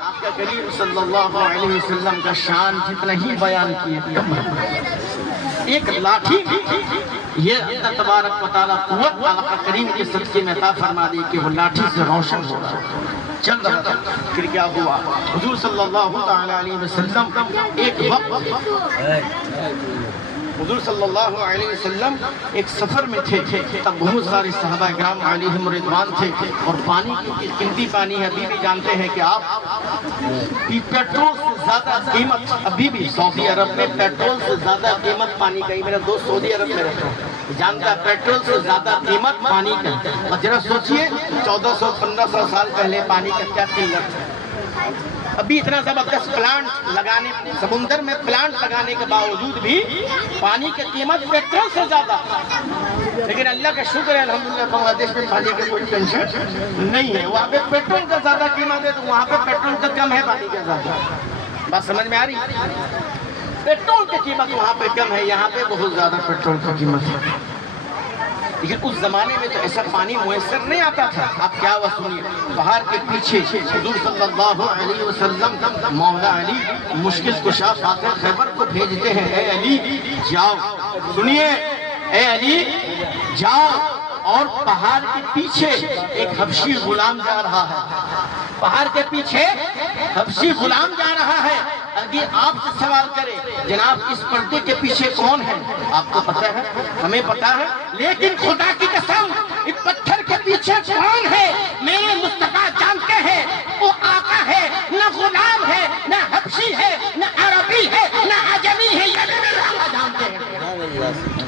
آپ کا کریم صلی اللہ علیہ وسلم کا شان جتنا ہی بیان کیے کم ہے ایک لاٹھی یہ اللہ تبارک و تعالیٰ قوت آقا کریم کے صدقے میں عطا فرما دی کہ وہ لاٹھی سے روشن ہو رہا چل رہا تھا پھر کیا ہوا حضور صلی اللہ تعالیٰ علیہ وسلم ایک وقت حضور صلی اللہ علیہ وسلم ایک سفر میں تھے تب بہت سارے صحابہ کرام علیہم رضوان تھے اور پانی کی قیمتی پانی ہے ابھی بھی جانتے ہیں کہ آپ پیٹرول سے زیادہ قیمت ابھی بھی سعودی عرب میں پیٹرول سے زیادہ قیمت پانی کا میرا دوست سعودی عرب میں رہتا ہے جانتا ہے پیٹرول سے زیادہ قیمت پانی کا اور ذرا سوچئے 1400-1500 سال پہلے پانی کا کیا قیمت ہے ابھی اتنا زبردست پلانٹ لگانے سمندر میں پلانٹ لگانے کے باوجود بھی پانی کی قیمت پیٹرول سے زیادہ لیکن اللہ کا شکر ہے الحمدللہ بنگلہ دیش میں پانی کی کوئی ٹینشن نہیں ہے وہاں پہ پیٹرول کا زیادہ قیمت ہے تو وہاں پہ پیٹرول کا کم ہے پانی کا زیادہ بات سمجھ میں آ رہی پیٹرول کی قیمت وہاں پہ کم ہے یہاں پہ بہت زیادہ پیٹرول کی قیمت ہے لیکن اس زمانے میں تو ایسا پانی میسر نہیں آتا تھا آپ کیا وہ سنیے پہاڑ کے پیچھے حضور صلی اللہ علیہ وسلم مولا علی مشکل کشا فاتح خیبر کو بھیجتے ہیں اے علی جاؤ سنیے اے علی جاؤ اور پہاڑ کے پیچھے ایک حبشی غلام جا رہا ہے پہاڑ کے پیچھے حبشی غلام جا رہا ہے اگر آپ سے سوال کرے جناب اس پردے کے پیچھے کون ہے آپ کو پتہ ہے ہمیں پتہ ہے لیکن خدا کی قسم اس پتھر کے پیچھے کون ہے میرے مصطفیٰ جانتے ہیں وہ آقا ہے نہ غلام ہے نہ حبشی ہے نہ عربی ہے نہ عجمی ہے یہ میرے آقا جانتے ہیں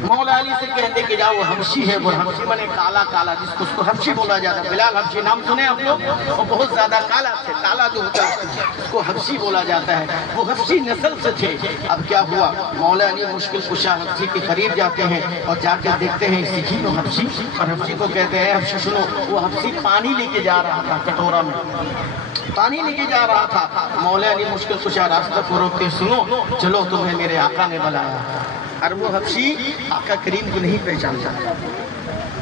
مولا علی سے کہتے کہ جاؤ وہ حبشی ہے وہ حبشی بنے کالا کالا جس کو اس کو حبشی بولا جاتا ہے بلال حبشی نام سنے آپ لوگ وہ بہت زیادہ کالا تھے کالا جو ہوتا ہے اس کو حبشی بولا جاتا ہے وہ حبشی نسل سے تھے اب کیا ہوا مولا علی مشکل کشا حبشی کے قریب جاتے ہیں اور جا کر دیکھتے ہیں سیکھی تو حبشی اور حبشی کو کہتے ہیں حبشی سنو وہ حبشی پانی لے کے جا رہا تھا کٹورا میں پانی لے کے جا رہا تھا مولا علی مشکل کشا راستہ کو روک کے سنو چلو تمہیں میرے آقا نے بلایا اور وہ حبشی آقا کریم کو نہیں پہچانتا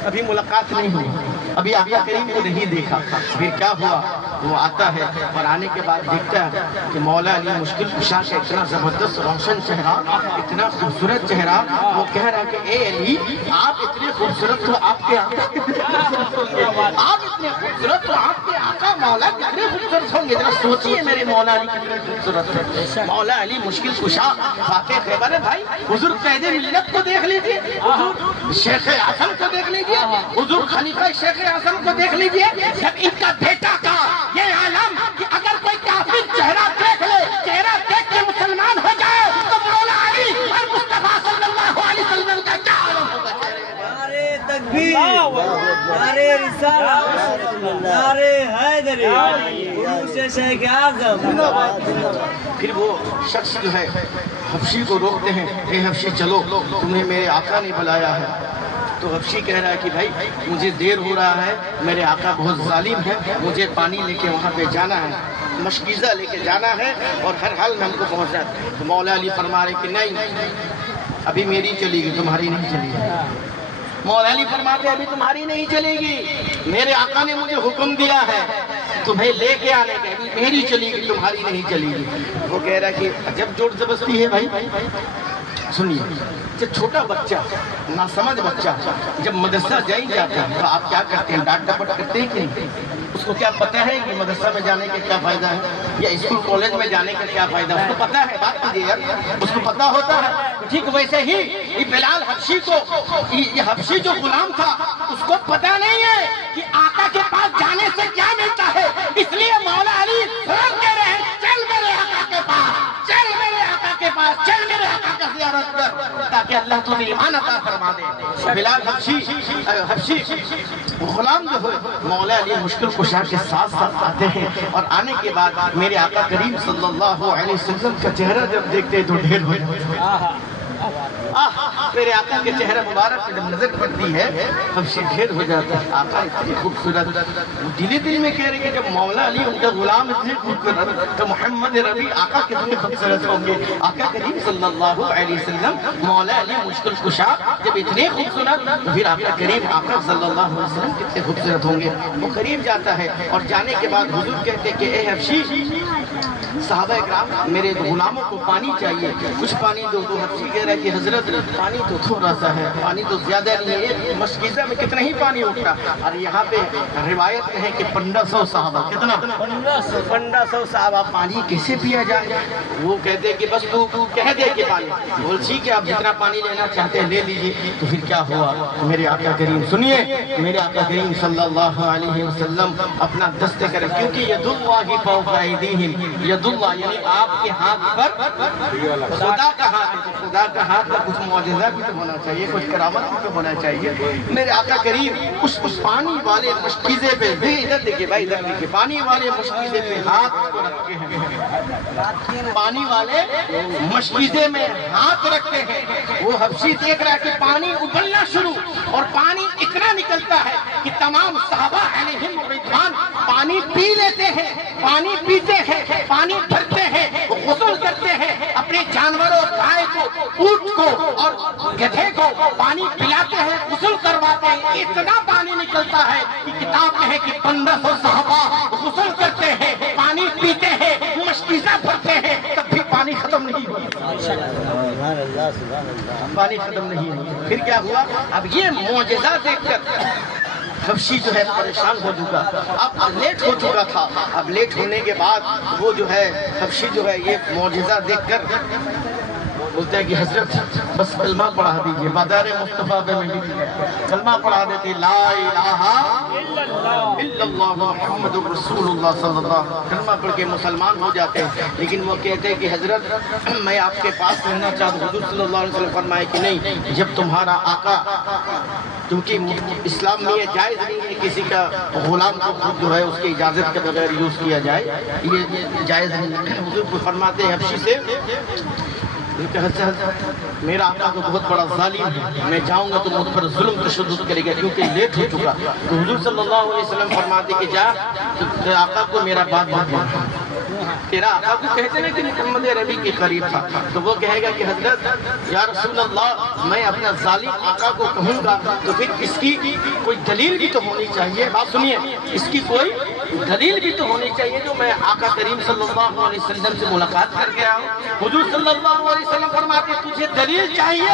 ابھی ملاقات نہیں ہوئی ابھی آقا کریم کو نہیں دیکھا پھر کیا ہوا وہ آتا ہے اور آنے کے بعد دیکھتا ہے کہ مولا علی مشکل کشا کا اتنا زبردست روشن چہرہ اتنا خوبصورت چہرہ وہ کہہ رہا ہے کہ اے علی آپ اتنے خوبصورت تو آپ کے آقا آپ اتنے خوبصورت تو آپ کے آقا مولا کتنے خوبصورت ہوں گے ذرا سوچیے میرے مولا علی کتنے خوبصورت ہے مولا علی مشکل کشا فاتح خیبر ہے بھائی حضور قائد ملت کو دیکھ لیجیے شیخ اعظم کو دیکھ لیجیے حضور خلیفہ شیخ اعظم کو دیکھ لیجیے جب ان کا بیٹا کا یہ عالم کہ اگر کوئی کافر چہرہ دیکھ لے چہرہ دیکھ کے مسلمان ہو جائے تو مولا علی اور مصطفیٰ صلی اللہ علیہ وسلم کا کیا عالم ہوگا نعرے تکبیر نعرے رسالت نعرے حیدری خروج شیخ اعظم پھر وہ شخص جو ہے حبشی کو روکتے ہیں اے حبشی چلو تمہیں میرے آقا نے بلایا ہے تو حبشی کہہ رہا ہے کہ بھائی مجھے دیر ہو رہا ہے میرے آقا بہت ظالم ہے مجھے پانی لے کے وہاں پہ جانا ہے مشکیزہ لے کے جانا ہے اور ہر حال میں ہم کو پہنچنا ہے تو مولا علی فرما رہے کہ نہیں ابھی میری چلے گی تمہاری نہیں چلے گی مولا علی فرماتے ابھی تمہاری نہیں چلے گی میرے آقا نے مجھے حکم دیا ہے تمہیں لے کے آنے کا ابھی میری چلے گی تمہاری نہیں چلے گی وہ کہہ رہا کہ عجب جوڑ زبردستی ہے بھائی سنیے جب چھوٹا بچہ ناسمجھ بچہ جب مدرسہ جائی جاتا ہے تو آپ کیا کرتے ہیں ڈانٹ ڈپٹ کرتے ہیں کہ نہیں اس کو کیا پتہ ہے کہ مدرسہ میں جانے کا کیا فائدہ ہے یا اسکول کالج میں جانے کا کیا فائدہ ہے اس کو پتہ ہے بات کیجیے یار اس کو پتہ ہوتا ہے ٹھیک ویسے ہی یہ بلال حبشی کو یہ حبشی جو غلام تھا اس کو پتہ نہیں ہے کہ آقا کے پاس جانے سے کیا ملتا ہے اس لیے مولا علی روکتے رہے چل میرے آقا کے پاس چل میرے آقا کے پاس چل میرے آقا کا زیارت کر تاکہ اللہ تمہیں ایمان عطا فرما دے بلال حبشی غلام جو ہے مولا علی مشکل کشا کے ساتھ ساتھ آتے ہیں اور آنے کے بعد میرے آقا کریم صلی اللہ علیہ وسلم کا چہرہ جب دیکھتے تو ڈھیر ہو جاتے میرے آقا کے چہرہ مبارک پہ جب نظر پڑتی ہے تب شیر ہو جاتا ہے. آقا اتنی خوبصورت, دل میں کہہ رہے کہ جب مولا علی ان کا غلام اتنے خوبصورت تو محمد ربی آقا کتنے خوبصورت ہوں گے. آقا کریم صلی اللہ علیہ وسلم مولا علی مشکل کشا جب اتنے خوبصورت تو پھر آقا کریم آقا صلی اللہ علیہ وسلم کتنے خوبصورت ہوں گے. وہ قریب جاتا ہے اور جانے کے بعد حضور کہتے کہ اے حبشی, صحابہ اکرام میرے غلاموں کو پانی چاہیے, کچھ پانی دو. تو حبشی کہہ رہا ہے کہ حضرت پانی تو تھوڑا سا ہے, پانی تو زیادہ نہیں ہے, مشکیزہ میں کتنا ہی پانی اٹھتا. اور یہاں پہ روایت میں ہے کہ 1500 صحابہ, کتنا 1500 صحابہ پانی کیسے پیا جائے. وہ کہتے ہیں کہ بس تو کہہ دے کہ پانی, بول ٹھیک ہے آپ جتنا پانی لینا چاہتے ہیں لے لیجیے. تو پھر کیا ہوا, میرے آقا کریم سنیے, میرے آقا کریم صلی اللہ علیہ وسلم اپنا دستے کریں, کیونکہ ید اللہ فوق ایدیہم, ید اللہ یعنی آپ کے ہاتھ پر خدا کا ہاتھ ہے. خدا کا ہاتھ کا کچھ معجزہ بھی تو ہونا چاہیے, کچھ کرامت بھی تو ہونا چاہیے. میرے آقا کریم اس پانی والے مشکیزے پہ, ادھر دیکھیے بھائی, ادھر دیکھیے, پانی والے مشکیزے پہ ہاتھ کو رکھتے ہیں, پانی والے مشکیزے میں ہاتھ رکھتے ہیں. وہ حبشی دیکھ رہا ہے کہ پانی ابلنا شروع, اور پانی اتنا نکلتا ہے کہ تمام صحابہ علیہم رضوان پانی پی لیتے ہیں, پانی پیتے ہیں, پانی بھرتے ہیں, غسل کرتے ہیں, اپنے جانوروں, گائے کو, اونٹ کو اور گدھے کو پانی پلاتے ہیں, غسل کرواتے ہیں. اتنا پانی نکلتا ہے کہ کتاب میں ہے کہ 1500 صحابہ غسل کرتے ہیں, پانی پیتے ہیں, مشکیزہ بھرتے ہیں, تب بھی پانی ختم نہیں ہوا. پانی ختم نہیں ہوا. پھر کیا ہوا, اب یہ معجزہ دیکھ کر حبشی جو ہے پریشان ہو چکا, اب لیٹ ہو چکا تھا. اب لیٹ ہونے کے بعد وہ جو ہے حبشی جو ہے یہ معجزہ دیکھ کر بولتا ہے کہ حضرت بس کلمہ پڑھا دیجئے, مدار مصطفیٰ پہ میں کلمہ پڑھا دیتے, لا الہ الا اللہ محمد رسول اللہ صلی اللہ علیہ وسلم. کلمہ پڑھ کے مسلمان ہو جاتے ہیں. لیکن وہ کہتے ہیں کہ حضرت میں آپ کے پاس رہنا چاہتا ہوں. حضور صلی اللہ علیہ وسلم فرمائے کہ نہیں, جب تمہارا آقا, کیونکہ اسلام میں یہ جائز نہیں ہے کسی کا غلام کو خود جو ہے اس کی اجازت کے بغیر یوز کیا جائے, یہ جائز نہیں. حضور فرماتے ہیں حبشی سے, میرا آقا تو بہت بڑا ظالم ہے, میں جاؤں گا تو مجھ پر ظلم تشدد کرے گا کیونکہ لیٹ ہو چکا. تو حضور صلی اللہ علیہ وسلم فرماتے کہ جا تو آقا کو میرا بات بات تیرا آقا کو کہتے نا کہ محمد ربی کے قریب تھا, تو وہ کہے گا کہ حضرت یا رسول اللہ میں اپنا ظالم آقا کو کہوں گا تو پھر اس کی کوئی دلیل بھی تو ہونی چاہیے. بات سنیے, اس کی کوئی دلیل بھی تو ہونی چاہیے جو میں آقا کریم صلی اللہ علیہ وسلم سے ملاقات کر کے آؤں. حضور صلی اللہ علیہ وسلم فرماتے تجھے دلیل چاہیے,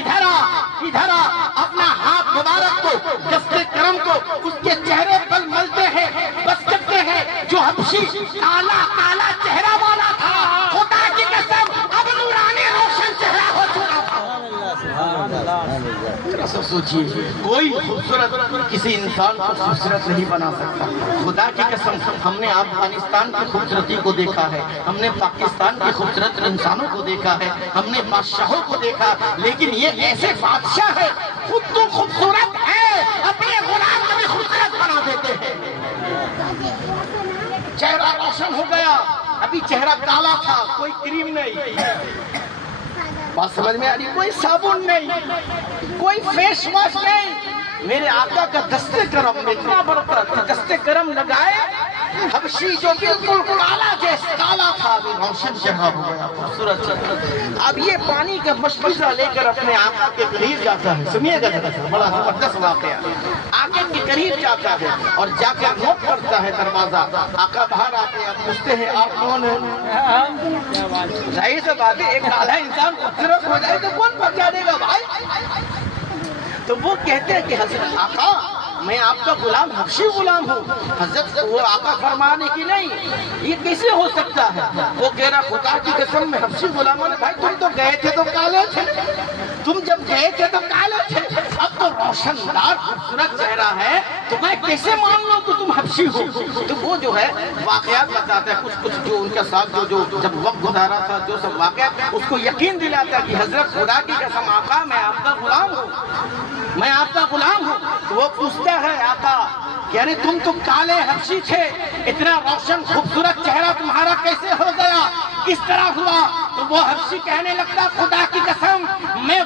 ادھر آ, ادھر آ. اپنا ہاتھ مبارک کو, دستے کرم کو اس کے چہرے پر ملتے ہیں, بس کرتے ہیں. جو حبشی کالا کالا چہرہ والا تھا, خدا کی قسم اب نورانی روشن چہرہ ہو چکا تھا. سب سوچیے, کوئی خوبصورت کسی انسان کو خوبصورت نہیں بنا سکتا. خدا کی قسم ہم نے افغانستان کی خوبصورتی کو دیکھا ہے, ہم نے پاکستان کی خوبصورت انسانوں کو دیکھا ہے, ہم نے بادشاہوں کو دیکھا, لیکن یہ ایسے بادشاہ ہے خود تو خوبصورت ہے, اپنے غلام کو بھی خوبصورت بنا دیتے ہیں. چہرہ روشن ہو گیا, ابھی چہرہ کالا تھا, کوئی کریم نہیں, بات سمجھ میں آ رہی, کوئی صابن نہیں, کوئی فیس واش نہیں. میرے آقا کا دستے کرم میں اتنا بڑا دستے کرم لگائے, حبشی جو بالکل کالا جیسا کالا تھا ابھی روشن چہرہ ہو گیا, خوبصورت چہرہ. اب یہ پانی کا مشکیزہ لے کر اپنے آقا کے قریب جاتا ہے. سنیے گا بڑا زبردست واقعہ. آقا کے قریب جاتا ہے اور جا کر نوک کرتا ہے دروازہ. آقا باہر آتے ہیں, پوچھتے ہیں آپ کون ہیں. ظاہر سی بات ہے, ایک کالا انسان خوبصورت ہو جائے تو کون پہچانے گا بھائی. تو وہ کہتے ہیں کہ حضرت آقا میں آپ کا غلام حبشی غلام ہوں. حضرت وہ آقا فرمانے کی نہیں, یہ کیسے ہو سکتا ہے. وہ کہہ رہا خدا کی قسم میں حبشی غلام ہوں. بھائی تم تو گئے تھے تو کالے تھے, تم جب گئے تھے تو کالے تھے, اب تو روشن دار خوبصورت چہرہ ہے, تو میں کیسے مان لوں کہ تم حبشی ہو. تو وہ جو ہے واقعات بتاتا ہے, کچھ جو ان کا ساتھ جو جب وقت گزارا تھا, جو سب واقعات اس کو یقین دلاتا ہے کہ حضرت خدا کی قسم آقا میں آپ کا غلام ہوں, میں آپ کا غلام ہوں. تو وہ پوچھتا ہے آقا یعنی تم تو کالے حبشی تھے, اتنا روشن خوبصورت چہرہ تمہارا کیسے ہو گیا, کس طرح ہوا؟ تو وہ حبشی کہنے لگتا خدا کی قسم میں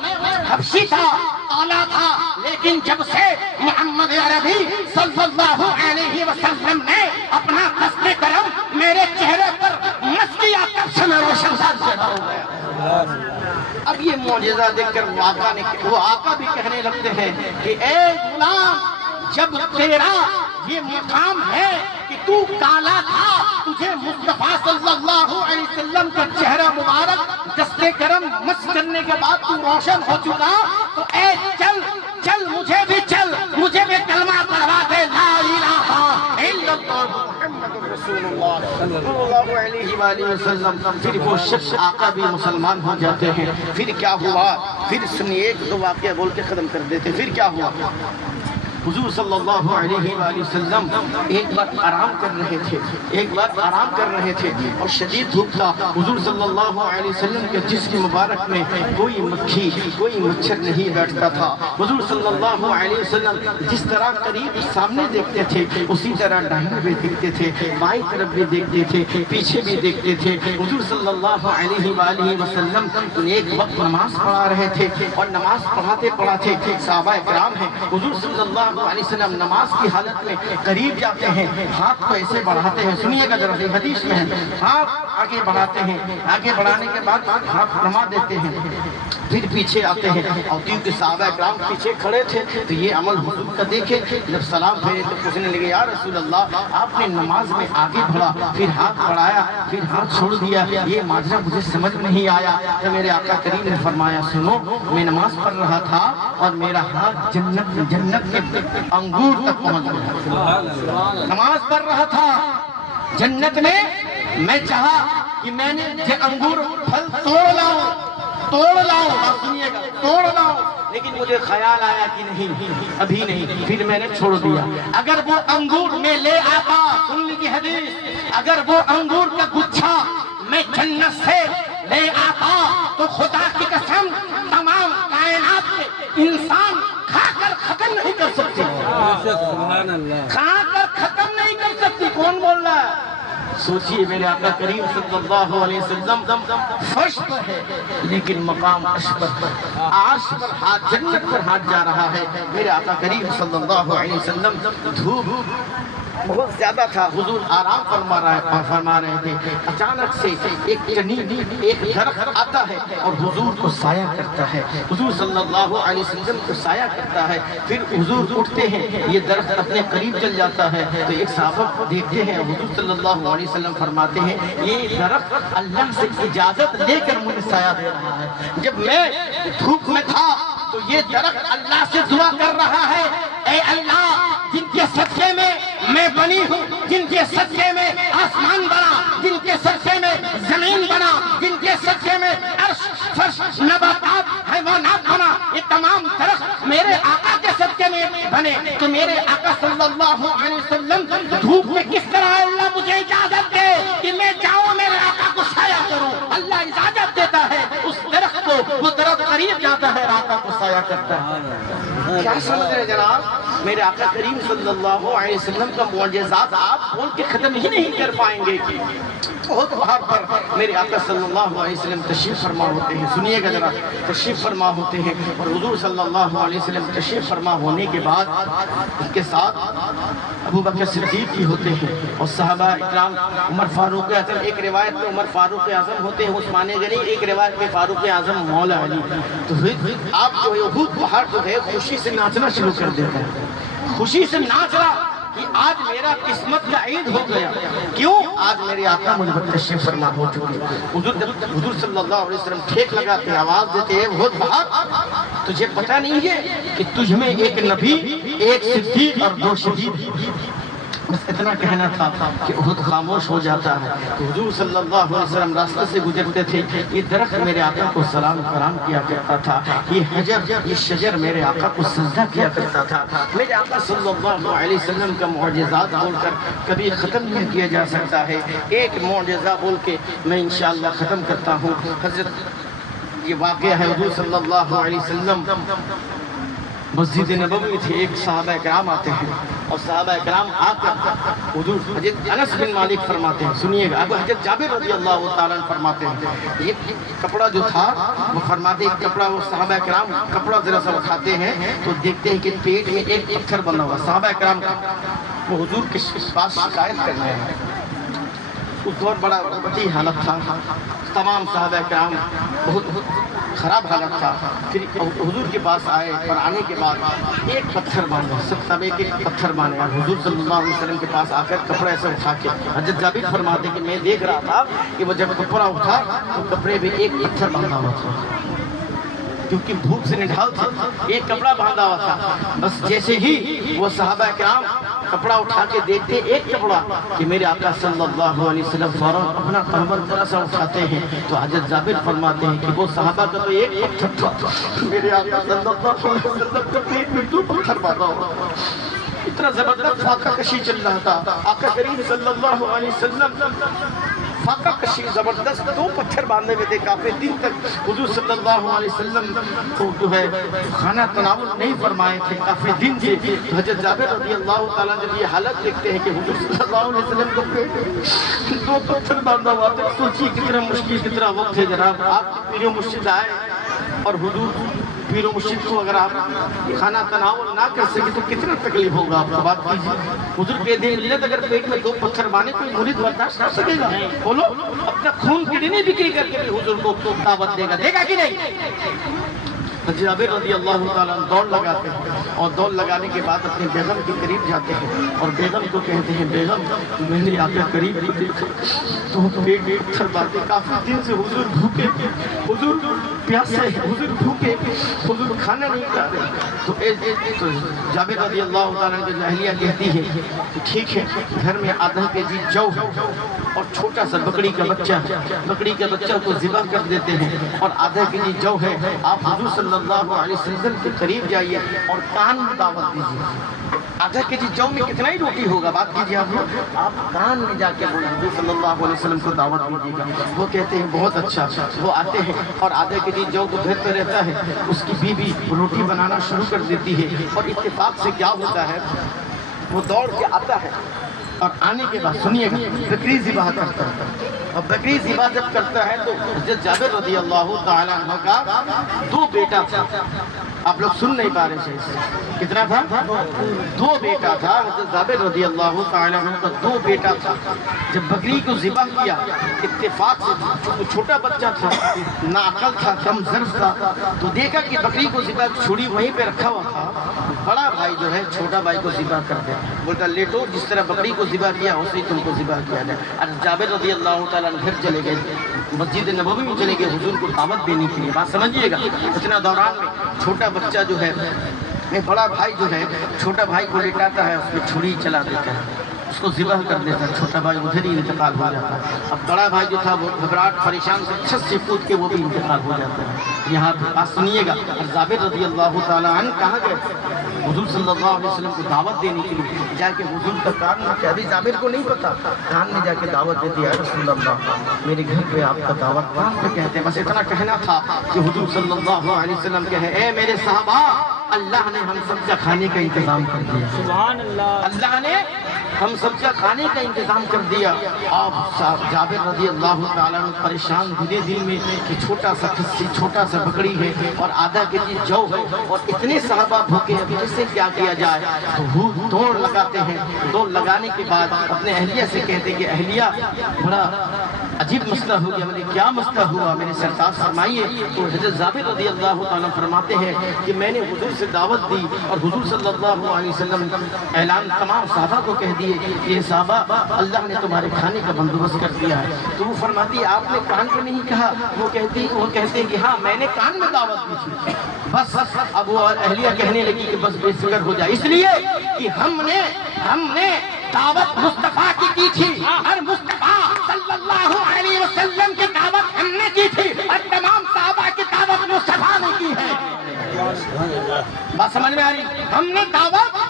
حبشی تھا، کالا تھا، لیکن جب سے محمد عربی صلی اللہ علیہ وسلم نے اپنا قصد کرم میرے چہرے پر مس کیا تب سے میں روشن ساز پیدا ہو گیا۔ اب یہ معجزہ دیکھ کر وہ آقا بھی کہنے لگتے ہیں کہ اے غلام، جب تیرا یہ مقام ہے کہ تو کالا تھا، تجھے مصطفیٰ صلی اللہ علیہ وسلم کا چہرہ مبارک دستے کرم مس کرنے کے بعد تو روشن ہو چکا، تو اے چل چل مجھے بھی کلمہ پڑھوا دے، لا الہ الا اللہ محمد رسول اللہ صلی اللہ علیہ وآلہ وسلم۔ پھر وہ شخص آقا بھی مسلمان ہو جاتے ہیں۔ پھر کیا ہوا؟ پھر سنیے، ایک دو واقعہ بول کے ختم کر دیتے۔ پھر کیا ہوا؟ حضور صلی اللہ علیہ وآلہ وسلم ایک بار آرام کر رہے تھے اور شدید دھوپ تھا۔ حضور صلی اللہ علیہ وسلم کے جسم مبارک میں کوئی مکھی کوئی مچھر نہیں بیٹھتا تھا۔ حضور صلی اللہ علیہ وسلم جس طرح قریب سامنے دیکھتے تھے اسی طرح دائیں بھی دیکھتے تھے، بائیں طرف بھی دیکھتے تھے، پیچھے بھی دیکھتے تھے۔ حضور صلی اللہ علیہ وآلہ وسلم ایک وقت نماز پڑھا رہے تھے اور نماز پڑھاتے صحابہ اکرام ہیں، حضور صلی اللہ علیہ وسلم نماز کی حالت میں قریب جاتے ہیں، ہاتھ کو ایسے بڑھاتے ہیں، سنیے گا ذرا، حدیث میں ہے، ہاتھ آگے بڑھاتے ہیں، آگے بڑھانے کے بعد ہاتھ نما دیتے ہیں، پھر پیچھے آتے ہیں، اور کیونکہ صحابہ اکرام پیچھے کھڑے تھے تو یہ عمل حضور کا دیکھے، جب سلام پھیرے تو پوچھنے لگے یا رسول اللہ، آپ نے نماز میں آگے بڑھا، پھر ہاتھ بڑھایا، پھر ہاتھ چھوڑ دیا، یہ ماجرا مجھے سمجھ میں نہیں آیا۔ تو میرے آقا کریم نے فرمایا سنو، میں نماز پڑھ رہا تھا اور میرا ہاتھ جنت کے انگور تک پہنچ گیا، نماز پڑھ رہا تھا جنت میں چاہا کہ میں نے یہ انگور پھل توڑ لاؤں، لیکن مجھے خیال آیا کہ نہیں، ابھی نہیں، پھر میں نے چھوڑ دیا۔ اگر وہ انگور میں لے آتا، سن لیجیے حدیث، اگر وہ انگور کا گچھا میں جنت سے لے آتا تو خدا کی قسم تمام کائنات کے انسان کھا کر ختم نہیں کر سکتے، کھا کر ختم نہیں کر سکتی۔ کون بول رہا ہے؟ سوچئے میرے آقا کریم صلی اللہ علیہ وسلم فرش پر ہے لیکن مقام عرش پر ہاتھ، جنت پر ہاتھ جا رہا ہے۔ میرے آقا کریم صلی اللہ علیہ وسلم دھوپ بہت زیادہ تھا، حضور آرام فرما رہے تھے، اچانک سے ایک درخت آتا ہے اور حضور کو سایہ کرتا ہے، حضور صلی اللہ علیہ وسلم کو سایہ کرتا ہے۔ پھر حضور اٹھتے ہیں، یہ درخت اپنے قریب چل جاتا ہے تو ایک صحابہ کو دیکھتے ہیں، حضور صلی اللہ علیہ وسلم فرماتے ہیں یہ درخت اللہ سے اجازت لے کر مجھے سایہ دے رہا ہے۔ جب میں دھوپ میں تھا تو یہ درخت اللہ سے دعا کر رہا ہے، اے اللہ جن کے صدقے میں میں بنی ہوں، جن کے صدقے میں آسمان بنا، جن کے صدقے میں زمین بنا، جن کے صدقے میں عرش فرش نباتات حیوانات بنا، یہ تمام درخت میرے آقا کے صدقے میں بنے، تو میرے آقا صلی اللہ علیہ وسلم دھوپ میں کس طرح اللہ مجھے اجازت دے کہ میں جاؤں میرے آقا کو سایہ کروں۔ اللہ اجازت دیتا ہے اس درخت کو، وہ درخت قریب جاتا ہے، آقا کو سایہ کرتا ہے۔ کیا سمجھ رہے جناب؟ میرے آقا کریم صلی اللہ علیہ وسلم کا معجزات آپ بول کے ختم ہی نہیں کر پائیں گے۔ بہت وہاں پر میرے آقا صلی اللہ علیہ وسلم تشریف فرما ہوتے ہیں، سنیے گا ذرا، تشریف فرما ہوتے ہیں اور حضور صلی اللہ علیہ وسلم تشریف فرما ہونے کے بعد اس کے ساتھ ابو بکر صدیق بھی ہوتے ہیں اور صحابہ اکرام، عمر فاروق اعظم، ایک روایت میں عمر فاروق اعظم ہوتے ہیں عثمان غنی، ایک روایت میں فاروق اعظم مولا علی۔ تو آپ جو ہے احد پہاڑ جو ہے خوشی سے ناچنا شروع کر دیتا ہے، خوشی سے ناچ رہا کہ آج میرا قسمت کا عید ہو گیا۔ کیوں؟ آج میرے آقا مجھ پر تشریف فرما ہو چکے۔ حضور صلی اللہ علیہ وسلم ٹھیک لگاتے آواز دیتے ہیں، بہت بہت تجھے پتہ نہیں ہے کہ تجھ میں ایک نبی، ایک صدیق اور دو شہید۔ بس اتنا کہنا تھا کہ احد خاموش ہو جاتا ہے۔ تو حضور صلی اللہ علیہ وسلم راستہ سے گزرتے تھے، یہ درخت میرے آقا کو سلام کرام کیا کرتا تھا، یہ حجر، یہ شجر میرے آقا کو سجدہ کیا کرتا تھا۔ میرے آقا صلی اللہ علیہ وسلم کا معجزات بول کر کبھی ختم نہیں کیا جا سکتا ہے۔ ایک معجزہ بول کے میں انشاءاللہ ختم کرتا ہوں۔ حضرت یہ واقعہ ہے، حضور صلی اللہ علیہ وسلم مسجد نبوی تھی، ایک صحابہ کرام آتے ہیں اور صحابہ کرام آ کر حضور حضرت انس بن مالک فرماتے ہیں، سنیے گا، ابو حضرت جابر رضی اللہ تعالیٰ عنہ فرماتے ہیں یہ کپڑا جو تھا وہ فرماتے ہیں کپڑا وہ صحابہ کرام کپڑا ذرا سا اٹھاتے ہیں تو دیکھتے ہیں کہ پیٹ میں ایک پتھر بنا ہوا، صحابہ کرام وہ حضور کے پاس شکایت کرنے ہیں۔ اس دور بڑا بدی حالت تھا، تمام صحابہ کرام بہت خراب حالت تھا، پھر حضور کے پاس آئے اور آنے کے بعد ایک پتھر باندھے، سب ایک ایک پتھر باندھے اور حضور صلی اللہ علیہ وسلم کے پاس آ کر کپڑا ایسے اٹھا کے حضرت جابر فرماتے کہ میں دیکھ رہا تھا کہ وہ جب کپڑا اٹھا تو کپڑے میں ایک پتھر باندھا ہوا تھا، کیونکہ بھوک سے نڈھال تھا، ایک کپڑا باندھا ہوا تھا۔ بس جیسے ہی وہ صحابہ کرام کپڑا اٹھا کے دیکھتے ایک کپڑا کہ میرے آقا صلی اللہ علیہ وسلم فوراً اپنا کمر ذرا سا اٹھاتے ہیں تو حضرت جابر فرماتے ہیں کہ وہ صحابہ کا تو ایک پتھر تھا، میرے آقا صلی اللہ علیہ وسلم کا پیٹ میں دو پتھر باندھا ہوا، اتنا زبردست فاقہ کشی چل رہا تھا۔ آقا کریم صلی اللہ علیہ وسلم فاقہ کشی زبردست دو پتھر باندھے ہوئے تھے، کافی دن تک حضور صلی اللہ علیہ وسلم کو جو ہے کھانا تناول نہیں فرمائے تھے، کافی دن سے۔ تو حضرت جابر رضی اللہ تعالیٰ جب یہ حالت دیکھتے ہیں کہ حضور صلی اللہ علیہ وسلم کو پیٹ دو پتھر باندھا ہوا تھا، سوچیے کتنا مشکل کتنا وقت ہے جناب، آپ پیر و مرشد آئے اور حضور پیر و مرشد کو اگر آپ کھانا تناول نہ کر سکے تو کتنا تکلیف ہوگا، آپ کو بات کیجیے۔ حضور کے دین ملت اگر پیٹ میں دو پتھر باندھے کوئی مرید برداشت کر سکے گا؟ بولو، اپنا خون کڈنی بکری کر کے بھی حضور کو دعوت دے گا کہ نہیں؟ حضرت جابر رضی اللہ تعالیٰ دوڑ لگاتے ہیں اور دوڑ لگانے کے بعد اپنے بیگم کے قریب جاتے ہیں اور بیگم کو کہتے ہیں بیگم میں نے آپ کے قریب کو دیکھا تو پیٹ پتھر باندھے، کافی دن سے حضور بھوکے، حضور پیاسے، حضور بھوکے، حضور کھانا نہیں کھا رہے۔ تو جابر رضی اللہ تعالیٰ کی اہلیہ کہتی ہے کہ ٹھیک ہے، گھر میں آدھا کیجی جو اور چھوٹا سا بکری کا بچہ کو ذبح کر دیتے ہیں اور آدھا کیجی جو ہے آپ حضور صلی اللہ علیہ وسلم کے قریب جائیے اور کان میں دعوت دیجیے۔ آدھا کیجی جو میں کتنا ہی روٹی ہوگا، بات کیجیے آپ کان میں جا کے حضور صلی اللہ علیہ وسلم کو دعوت دیجیے گا۔ وہ کہتے ہیں بہت اچھا، وہ آتے ہیں اور آدھا کیجی جو تو گھر پہ رہتا ہے، اس کی بیوی روٹی بنانا شروع کر دیتی ہے اور اتفاق سے کیا ہوتا ہے وہ دوڑ کے آتا ہے اور آنے کے بعد سنیے گا بکری ذبح کرتا ہے اور بکری ذبح جب کرتا ہے تو حضرت جابر رضی اللہ تعالیٰ عنہ کا دو بیٹا تھا، آپ لوگ سن نہیں پا رہے تھے، کتنا تھا؟ دو بیٹا تھا، حضرت جابر رضی اللہ تعالیٰ عنہ کا دو بیٹا تھا۔ جب بکری کو ذبح کیا اتفاق سے چھوٹا بچہ تھا، ناعقل تھا، کم ظرف تھا، تو دیکھا کہ بکری کو ذبح چھری وہیں پہ رکھا ہوا تھا، بڑا بھائی جو ہے چھوٹا بھائی کو ذبح کر دیا، بولتا لیٹو جس طرح بکری کو ذبح کیا اسی تم کو ذبح کیا جائے۔ اور جابر رضی اللہ تعالیٰ عنہ گھر چلے گئے، مسجد نبوی میں چلے گئے حضور کو دعوت دینے کے لیے، بات سمجھیے گا۔ اتنا دوران میں چھوٹا بچہ جو ہے، بڑا بھائی جو ہے چھوٹا بھائی کو لٹاتا ہے، اس میں چھری چلا دیتا ہے، اس کو ذبح کر دیتا ہے، چھوٹا بھائی ادھر ہی انتقال ہو جاتا ہے۔ اب بڑا بھائی جو تھا وہ گھبراہٹ پریشان سے چھت سے کود کے وہ بھی انتقال ہو جاتا ہے۔ یہاں بات سنیے گا، جابر رضی اللہ تعالیٰ عنہ کہاں گئے؟ حضور صلی اللہ علیہ وسلم کو دعوت دینے کے لیے جا کے حضور کا کان میں کیا، ابھی جابر کو نہیں پتا، کان میں جا کے دعوت دیتی ہے، رسول اللہ میرے گھر پہ آپ کا دعوت کان پہ کہتے ہیں۔ بس اتنا کہنا تھا کہ حضور صلی اللہ علیہ وسلم کہے اے میرے صحابہ، اللہ نے ہم سب کا کھانے کا انتظام کر دیا، سبحان اللہ، اللہ نے ہم سب کا کھانے کا انتظام کر دیا۔ آپ جابر رضی اللہ تعالیٰ عنہ پریشان ہوئے دل میں کہ چھوٹا سا کسی چھوٹا سا بکری ہے اور آدھا کیجی جو ہے اور اتنے صحابہ بھوکے ہیں، کس سے کیا کیا جائے؟ تو دوڑ لگاتے ہیں، دوڑ لگانے کے بعد اپنے اہلیہ سے کہتے ہیں کہ اہلیہ بڑا عجیب مسئلہ ہو گیا۔ میں نے کیا مسئلہ ہوا میرے سرکار فرمائیے؟ تو حضرت جابر رضی اللہ تعالیٰ فرماتے ہیں کہ میں نے حضور سے دعوت دی اور حضور صلی اللہ علیہ وسلم اعلان تمام صحابہ کو کہہ دیے کہ یہ صحابہ اللہ نے تمہارے کھانے کا بندوبست کر دیا ہے۔ تو وہ فرماتی ہے آپ نے کان پہ نہیں کہا؟ وہ کہتے ہیں کہ ہاں میں نے کان میں دعوت دی تھی۔ بس اب وہ اہلیہ کہنے لگی کہ بس بے فکر ہو جائے، اس لیے کہ ہم نے دعوت مصطفیٰ کی تھی اور مصطفیٰ صلی اللہ علیہ وسلم کی دعوت ہم نے کی تھی اور تمام صحابہ کی دعوت مصطفیٰ نے کی ہے۔ بات سمجھ میں آ رہی؟ ہم نے دعوت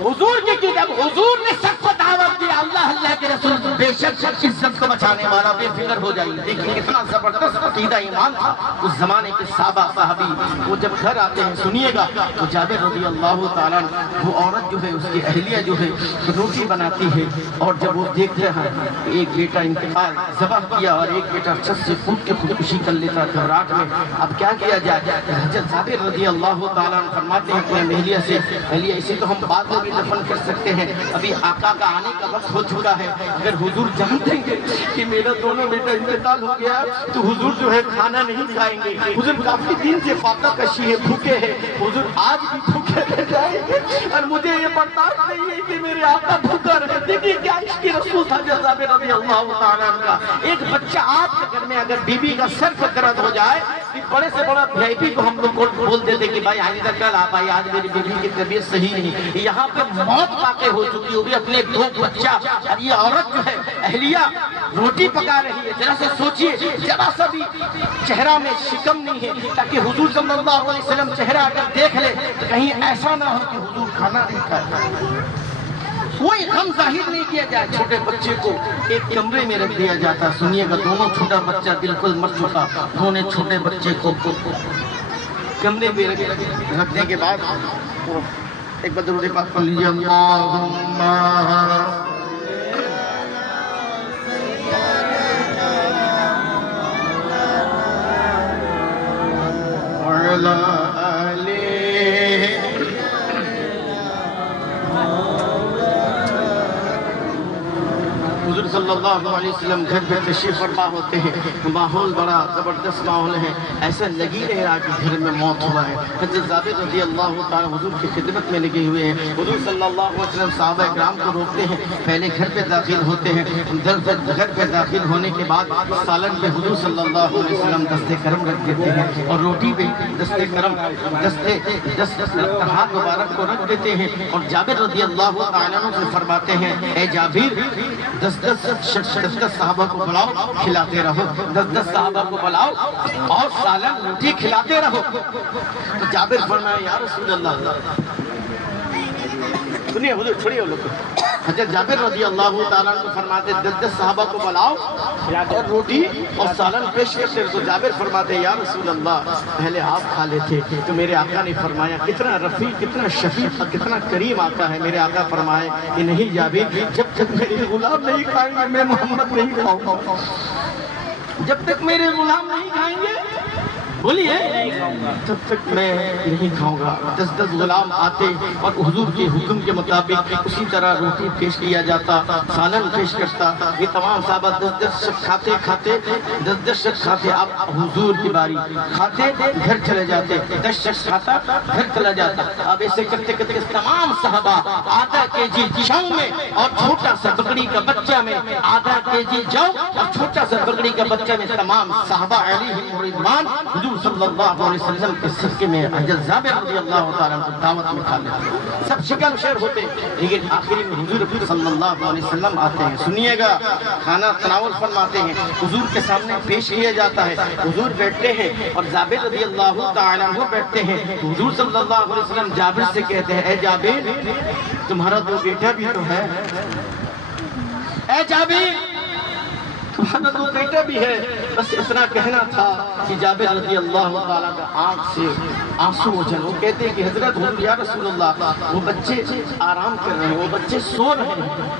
حضور کی جب حضور نے سب کو دعوت دیا، اللہ اللہ کے رسول بے شک عزت کو بچانے والا، بے فکر ہو جائیے. دیکھیں کتنا زبردست عقیدہ ایمان تھا اس زمانے کے صحابہ صحابی. وہ جب گھر آتے ہیں سنیے گا تو جابر رضی اللہ تعالیٰ وہ عورت جو ہے اس کی اہلیہ جو ہے روٹی بناتی ہے، اور جب وہ دیکھتے ہیں ایک بیٹا انتقال ذبح کیا اور ایک بیٹا چھت سے کود کے خودکشی کر لیتا گھبراہٹ میں، اب کیا کیا جائے؟ حضرت جابر رضی اللہ تعالیٰ فرماتے ہیں اپنے اہلیہ سے، اہلیہ اسے تو ہم بعد میں بھی دفن کر سکتے ہیں، ابھی آقا کا آنے کا وقت ہو چکا ہے. اگر حضور جان دیں گے کہ میرا دونوں بیٹا انتقال ہو گیا تو حضور جو ہے کھانا نہیں کھائیں گے. حضور کافی دن سے فاقہ کشی ہے، بھوکے ہیں، حضور آج بھی بھوکے رہ جائیں گے اور مجھے یہ برداشت نہیں ہے کہ میرے آقا بھوکا رہے. دیکھیے کیا عشق رسول تھا جابر رضی اللہ تعالیٰ کا. ایک بچہ آپ کے گھر میں اگر بیوی کا سر پر درد ہو جائے کہ بڑے سے بڑا وی آئی پی کو ہم لوگ بول دیتے کہ بھائی آئندہ کل آپ آئیے، آج میری بیوی کی طبیعت صحیح نہیں. یہاں پہ موت واقع ہو چکی ہوگی، اپنے دو بچہ اور یہ عورت جو ہے اہلیہ روٹی پکا رہی ہے. ذرا سے سوچئے، ذرا سا بھی چہرہ میں شکم نہیں ہے تاکہ حضور صلی اللہ علیہ وسلم چہرہ اگر دیکھ لے تو کہیں ایسا نہ ہو کہ حضور کھانا نہیں کھائے. کوئی غم ظاہر نہیں کیا جائے. چھوٹے بچے کو ایک کمرے میں رکھ دیا جاتا. سنیے گا دونوں چھوٹا بچہ بالکل مر چکا، دونوں چھوٹے بچے کو کمرے میں رکھنے کے بعد ایک بار درود پاک پڑھ لیجیے. اللہم وعلی آلہ. حضور صلی اللہ علیہ وسلم گھر پہ تشریف فرما ہوتے ہیں، ماحول بڑا زبردست ماحول ہے، ایسا لگی رہے رہا کہ گھر میں موت ہوا ہے. حضرت جابر رضی اللہ تعالیٰ حضور کی خدمت میں لگے ہوئے ہیں. حضور صلی اللہ علیہ وسلم صحابہ کرام کو روکتے ہیں، پہلے گھر پہ داخل ہوتے ہیں. گھر پہ داخل ہونے کے بعد سالن پہ حضور صلی اللہ علیہ وسلم دستے کرم رکھ دیتے ہیں اور روٹی پہ دستے کرم ہاتھ مبارک کو رکھ دیتے ہیں. اور جابر رضی اللہ تعالیٰ عنہ سے فرماتے ہیں اے جابر 10 صحابہ کو بلاؤ کھلاتے رہو، 10 صحابہ کو بلاؤ اور سالن روٹی کھلاتے رہو. تو جابر فرمایا یا رسول اللہ، سنیے حضور چھوڑیے لوگ. حضرت جابر رضی اللہ تعالیٰ عنہ فرماتے 10 صحابہ کو بلاؤ اور روٹی اور سالن پیش کرتے. تو جابر فرماتے یا رسول اللہ پہلے آپ کھا لیتے. تو میرے آقا نے فرمایا کتنا رفیق، کتنا شفیق، کتنا کریم آقا ہے. میرے آقا فرمائے کہ نہیں جابر، جب تک میرے غلام نہیں کھائیں گے میں محمد نہیں کھاؤں گا. جب تک میرے غلام نہیں کھائیں گے بولیے تب تک میں نہیں کھاؤں گا. 10 غلام آتے اور حضور کے حکم کے مطابق اسی طرح روٹی پیش کیا جاتا، سالن پیش کرتا. یہ تمام صحابہ 10 شخص کھاتے 10 شخص کھاتے. اب حضور کی باری، کھاتے گھر چلے جاتے، 10 شخص کھاتا گھر چلا جاتا. اب ایسے کرتے کرتے تمام صحابہ آدھا کیجی جاؤ میں اور چھوٹا سا بکری کا بچہ میں، آدھا کیجی جاؤ اور چھوٹا سا بکری کا بچہ میں، تمام صحابہ علیہم رضوان حضور صلی اللہ علیہ وسلم کے صدقے میں حضرت جابر رضی اللہ تعالیٰ کو دعوت میں کھا لیتے. سب شکل شیر ہوتے لیکن آخری میں حضور صلی اللہ علیہ وسلم آتے ہیں. سنیے گا کھانا تناول فرماتے ہیں، حضور کے سامنے پیش کیا جاتا ہے. حضور بیٹھتے ہیں اور جابر رضی اللہ تعالیٰ عنہ بیٹھتے ہیں. حضور صلی اللہ علیہ وسلم جابر سے کہتے ہیں اے جابر تمہارا دو بیٹا بھی تو ہے. اے جابر تمہارا دو بیٹا بھی ہے. بس اتنا کہنا تھا کہ جابر رضی اللہ تعالیٰ کا آنکھ سے آنسو اچھل. وہ کہتے ہیں کہ حضرت یا رسول اللہ وہ بچے آرام کر رہے ہیں، وہ بچے سو رہے ہیں.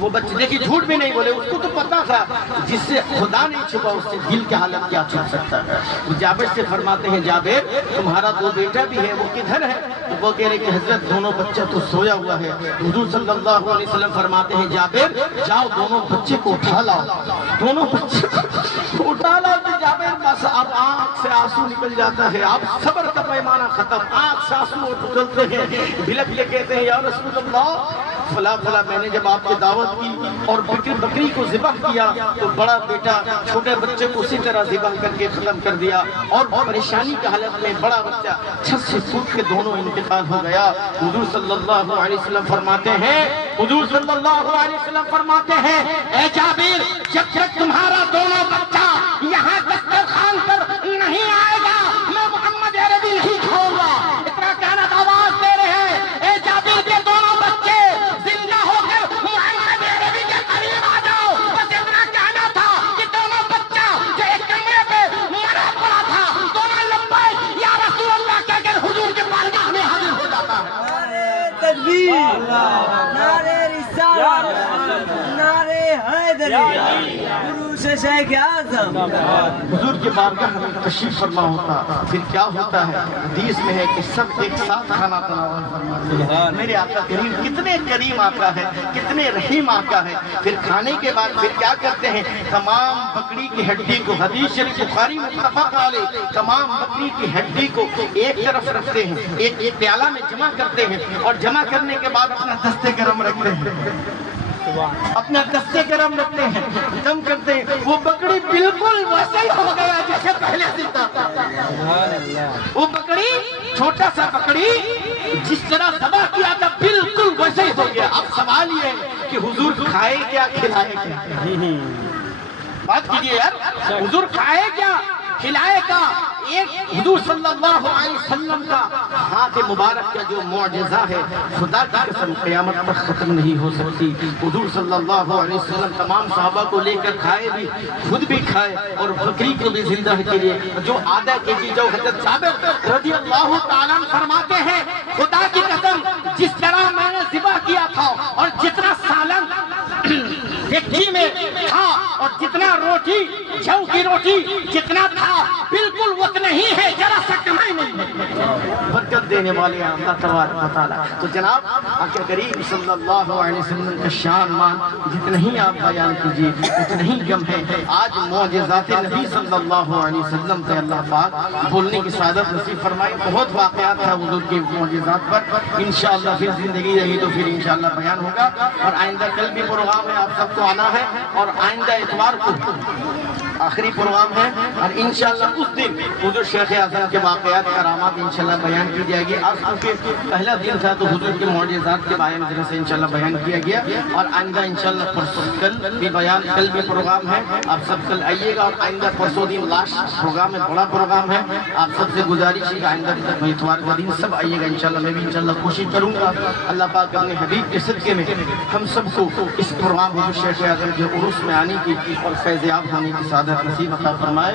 وہ بچے دیکھیے جھوٹ بھی نہیں بولے، اس کو تو پتا تھا جس سے خدا نہیں چھپا اس سے دل کی حالت کیا چھپ سکتا ہے. وہ جابر سے فرماتے ہیں جابر تمہارا دو بیٹا بھی ہے، وہ کدھر ہے؟ تو وہ کہہ رہے کہ حضرت دونوں بچہ تو سویا ہوا ہے. حضور صلی اللہ علیہ وسلم فرماتے ہیں جابر جاؤ دونوں بچے کو اٹھا لاؤ. دونوں بچے کو اٹھا لاؤ. تو جابر بس اب آنکھ سے آنسو نکل جاتا ہے. اب صبر کا پیمانہ ختم، آنکھ سے آنسو نکلتے ہیں. بلک کے کہتے ہیں یا رسول اللہ فلا فلا میں نے جب آپ کی دعوت کی اور بکری کو ذبح کیا تو بڑا بیٹا چھوٹے بچے کو اسی طرح ذبح کر کے ختم کر دیا اور پریشانی کی حالت میں بڑا بچہ چھت سے کود کے دونوں انتقال ہو گیا. حضور صلی اللہ علیہ وسلم فرماتے ہیں حضور صلی اللہ علیہ وسلم فرماتے ہیں اے جابر جب تک تمہارا دونوں بچہ یہاں دسترخوان پر نہیں آئے گا میں محمد عربی نہیں کھاؤں گا. اتنا کہنا آواز دے رہے ہیں اے جابر کے دونوں بچے زندہ ہو کر محمد عربی کے قریب تکبیر نعرے رسالت نعرے حیدری عروس شیخ اعظم حضور کے بارگاہ میں تشریف فرما ہوتا پھر کیا ہوتا ہے؟ حدیث میں ہے کہ سب ایک ساتھ کھانا تناول فرماتے ہیں۔ میرے آقا کریم کتنے کریم آقا ہے، کتنے رحیم آقا ہے۔ پھر کھانے کے بعد پھر کیا کرتے ہیں؟ تمام بکری کی ہڈی کو، حدیث شریف بخاری متفق علیہ، تمام بکری کی ہڈی کو ایک طرف رکھتے ہیں، ایک پیالہ میں جمع کرتے ہیں، اور جمع کرنے کے بعد اپنا دستے گرم رکھتے ہیں، اپنا دستے گرم رکھتے ہیں، دم کرتے ہیں۔ وہ بکری بالکل ویسے ہی ہو گیا جیسے پہلے زندہ تھا۔ وہ بکری، چھوٹا سا بکری جس طرح ذبح کیا تھا بالکل ویسے ہی ہو گیا۔ اب سوال یہ ہے کہ حضور کھائے کیا، کھلائے کیا؟ بات کیجئے یار، حضور کھائے کیا، کھلائے کا؟ ایک حضور صلی اللہ علیہ وسلم کا ہاتھ مبارک کا جو معجزہ ہے، خدا کی قسم قیامت تک ختم نہیں ہو سکتی۔ حضور صلی اللہ علیہ وسلم تمام صحابہ کو لے کر کھائے بھی، خود بھی کھائے، اور بکری کو بھی زندہ کے لیے جو آدھا کے جی جو حضرت جابر رضی اللہ تعالیٰ عنہ فرماتے ہیں، خدا کی قسم جس طرح میں نے ذبح کیا تھا اور جتنا سالن دیکھی میں تھا اور جتنا روٹی، جو کی روٹی جتنا تھا بالکل اتنا ہی ہے، ذرا سا کمی نہیں۔ برکت دینے والے اللہ تبارک و تعالیٰ۔ تو جناب آقا کریم صلی اللہ علیہ وسلم کا شان مان جتنا ہی آپ بیان کیجیے اتنا ہی کم ہے۔ آج معجزات نبی صلی اللہ علیہ وسلم سے اللہ پاک بولنے کی سعادت نصیب فرمائی۔ بہت واقعات ہیں حضور کے معجزات پر، انشاءاللہ پھر زندگی رہی تو پھر انشاءاللہ بیان ہوگا۔ اور آئندہ کل بھی پروگرام ہے، آپ سب کو آنا ہے، اور آئندہ اتوار کو آخری پروگرام ہے، اور انشاءاللہ اس دن حضور شیخ اعظم کے واقعات کرامات انشاءاللہ بیان کی جائے گی۔ آج کیونکہ پہلا دن تھا تو حضور کے معجزات کے بارے میں سے انشاءاللہ بیان کیا گیا، اور آئندہ انشاءاللہ پرسوں کل بھی بیان، کل بھی پروگرام ہے، آپ سب کل آئیے گا، اور آئندہ پرسوں دن لاسٹ پروگرام ہے، بڑا پروگرام ہے۔ آپ سب سے گزارش ہے کہ آئندہ اتوار کا دن سب آئیے گا انشاءاللہ۔ میں بھی انشاءاللہ کوشش کروں گا اللہ پاک اپنے حبیب کے صدقے میں ہم سب کو اس پروگرام حضور شیخ اعظم کے عرس میں آنے کی اور فیض یاب ہونے کی سعادت نصیب عطا فرمائے۔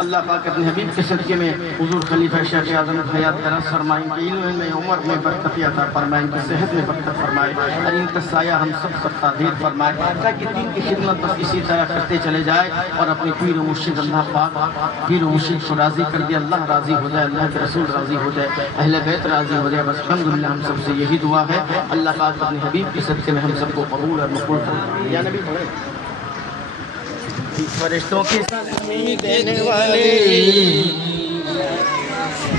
اللہ پاک اپنے حبیب کے صدقے میں حضور خلیفہ شیخ اعظم حیات دراز فرمائیں، کہ علم میں عمر میں برکت عطا فرمائیں، کہ صحت میں برکت فرمائے، اور ان کا سایہ ہم سب پر تعدیر فرمائے، تاکہ دین کی خدمت بس اسی طرح کرتے چلے جائے، اور اپنے پیر و مرشد اللہ پاک پیر و مرشد کو راضی کر دے، اللہ راضی ہو جائے، اللہ کے رسول راضی ہو جائے، اہل بیت راضی ہو جائے۔ بس الحمدللہ ہم سب سے یہی دعا ہے، اللہ پاک اپنے حبیب کے صدقے میں ہم سب کو قبول اور مقبول فرمائے۔ یا نبی پڑھے فرشتوں کی سلمی دینے والے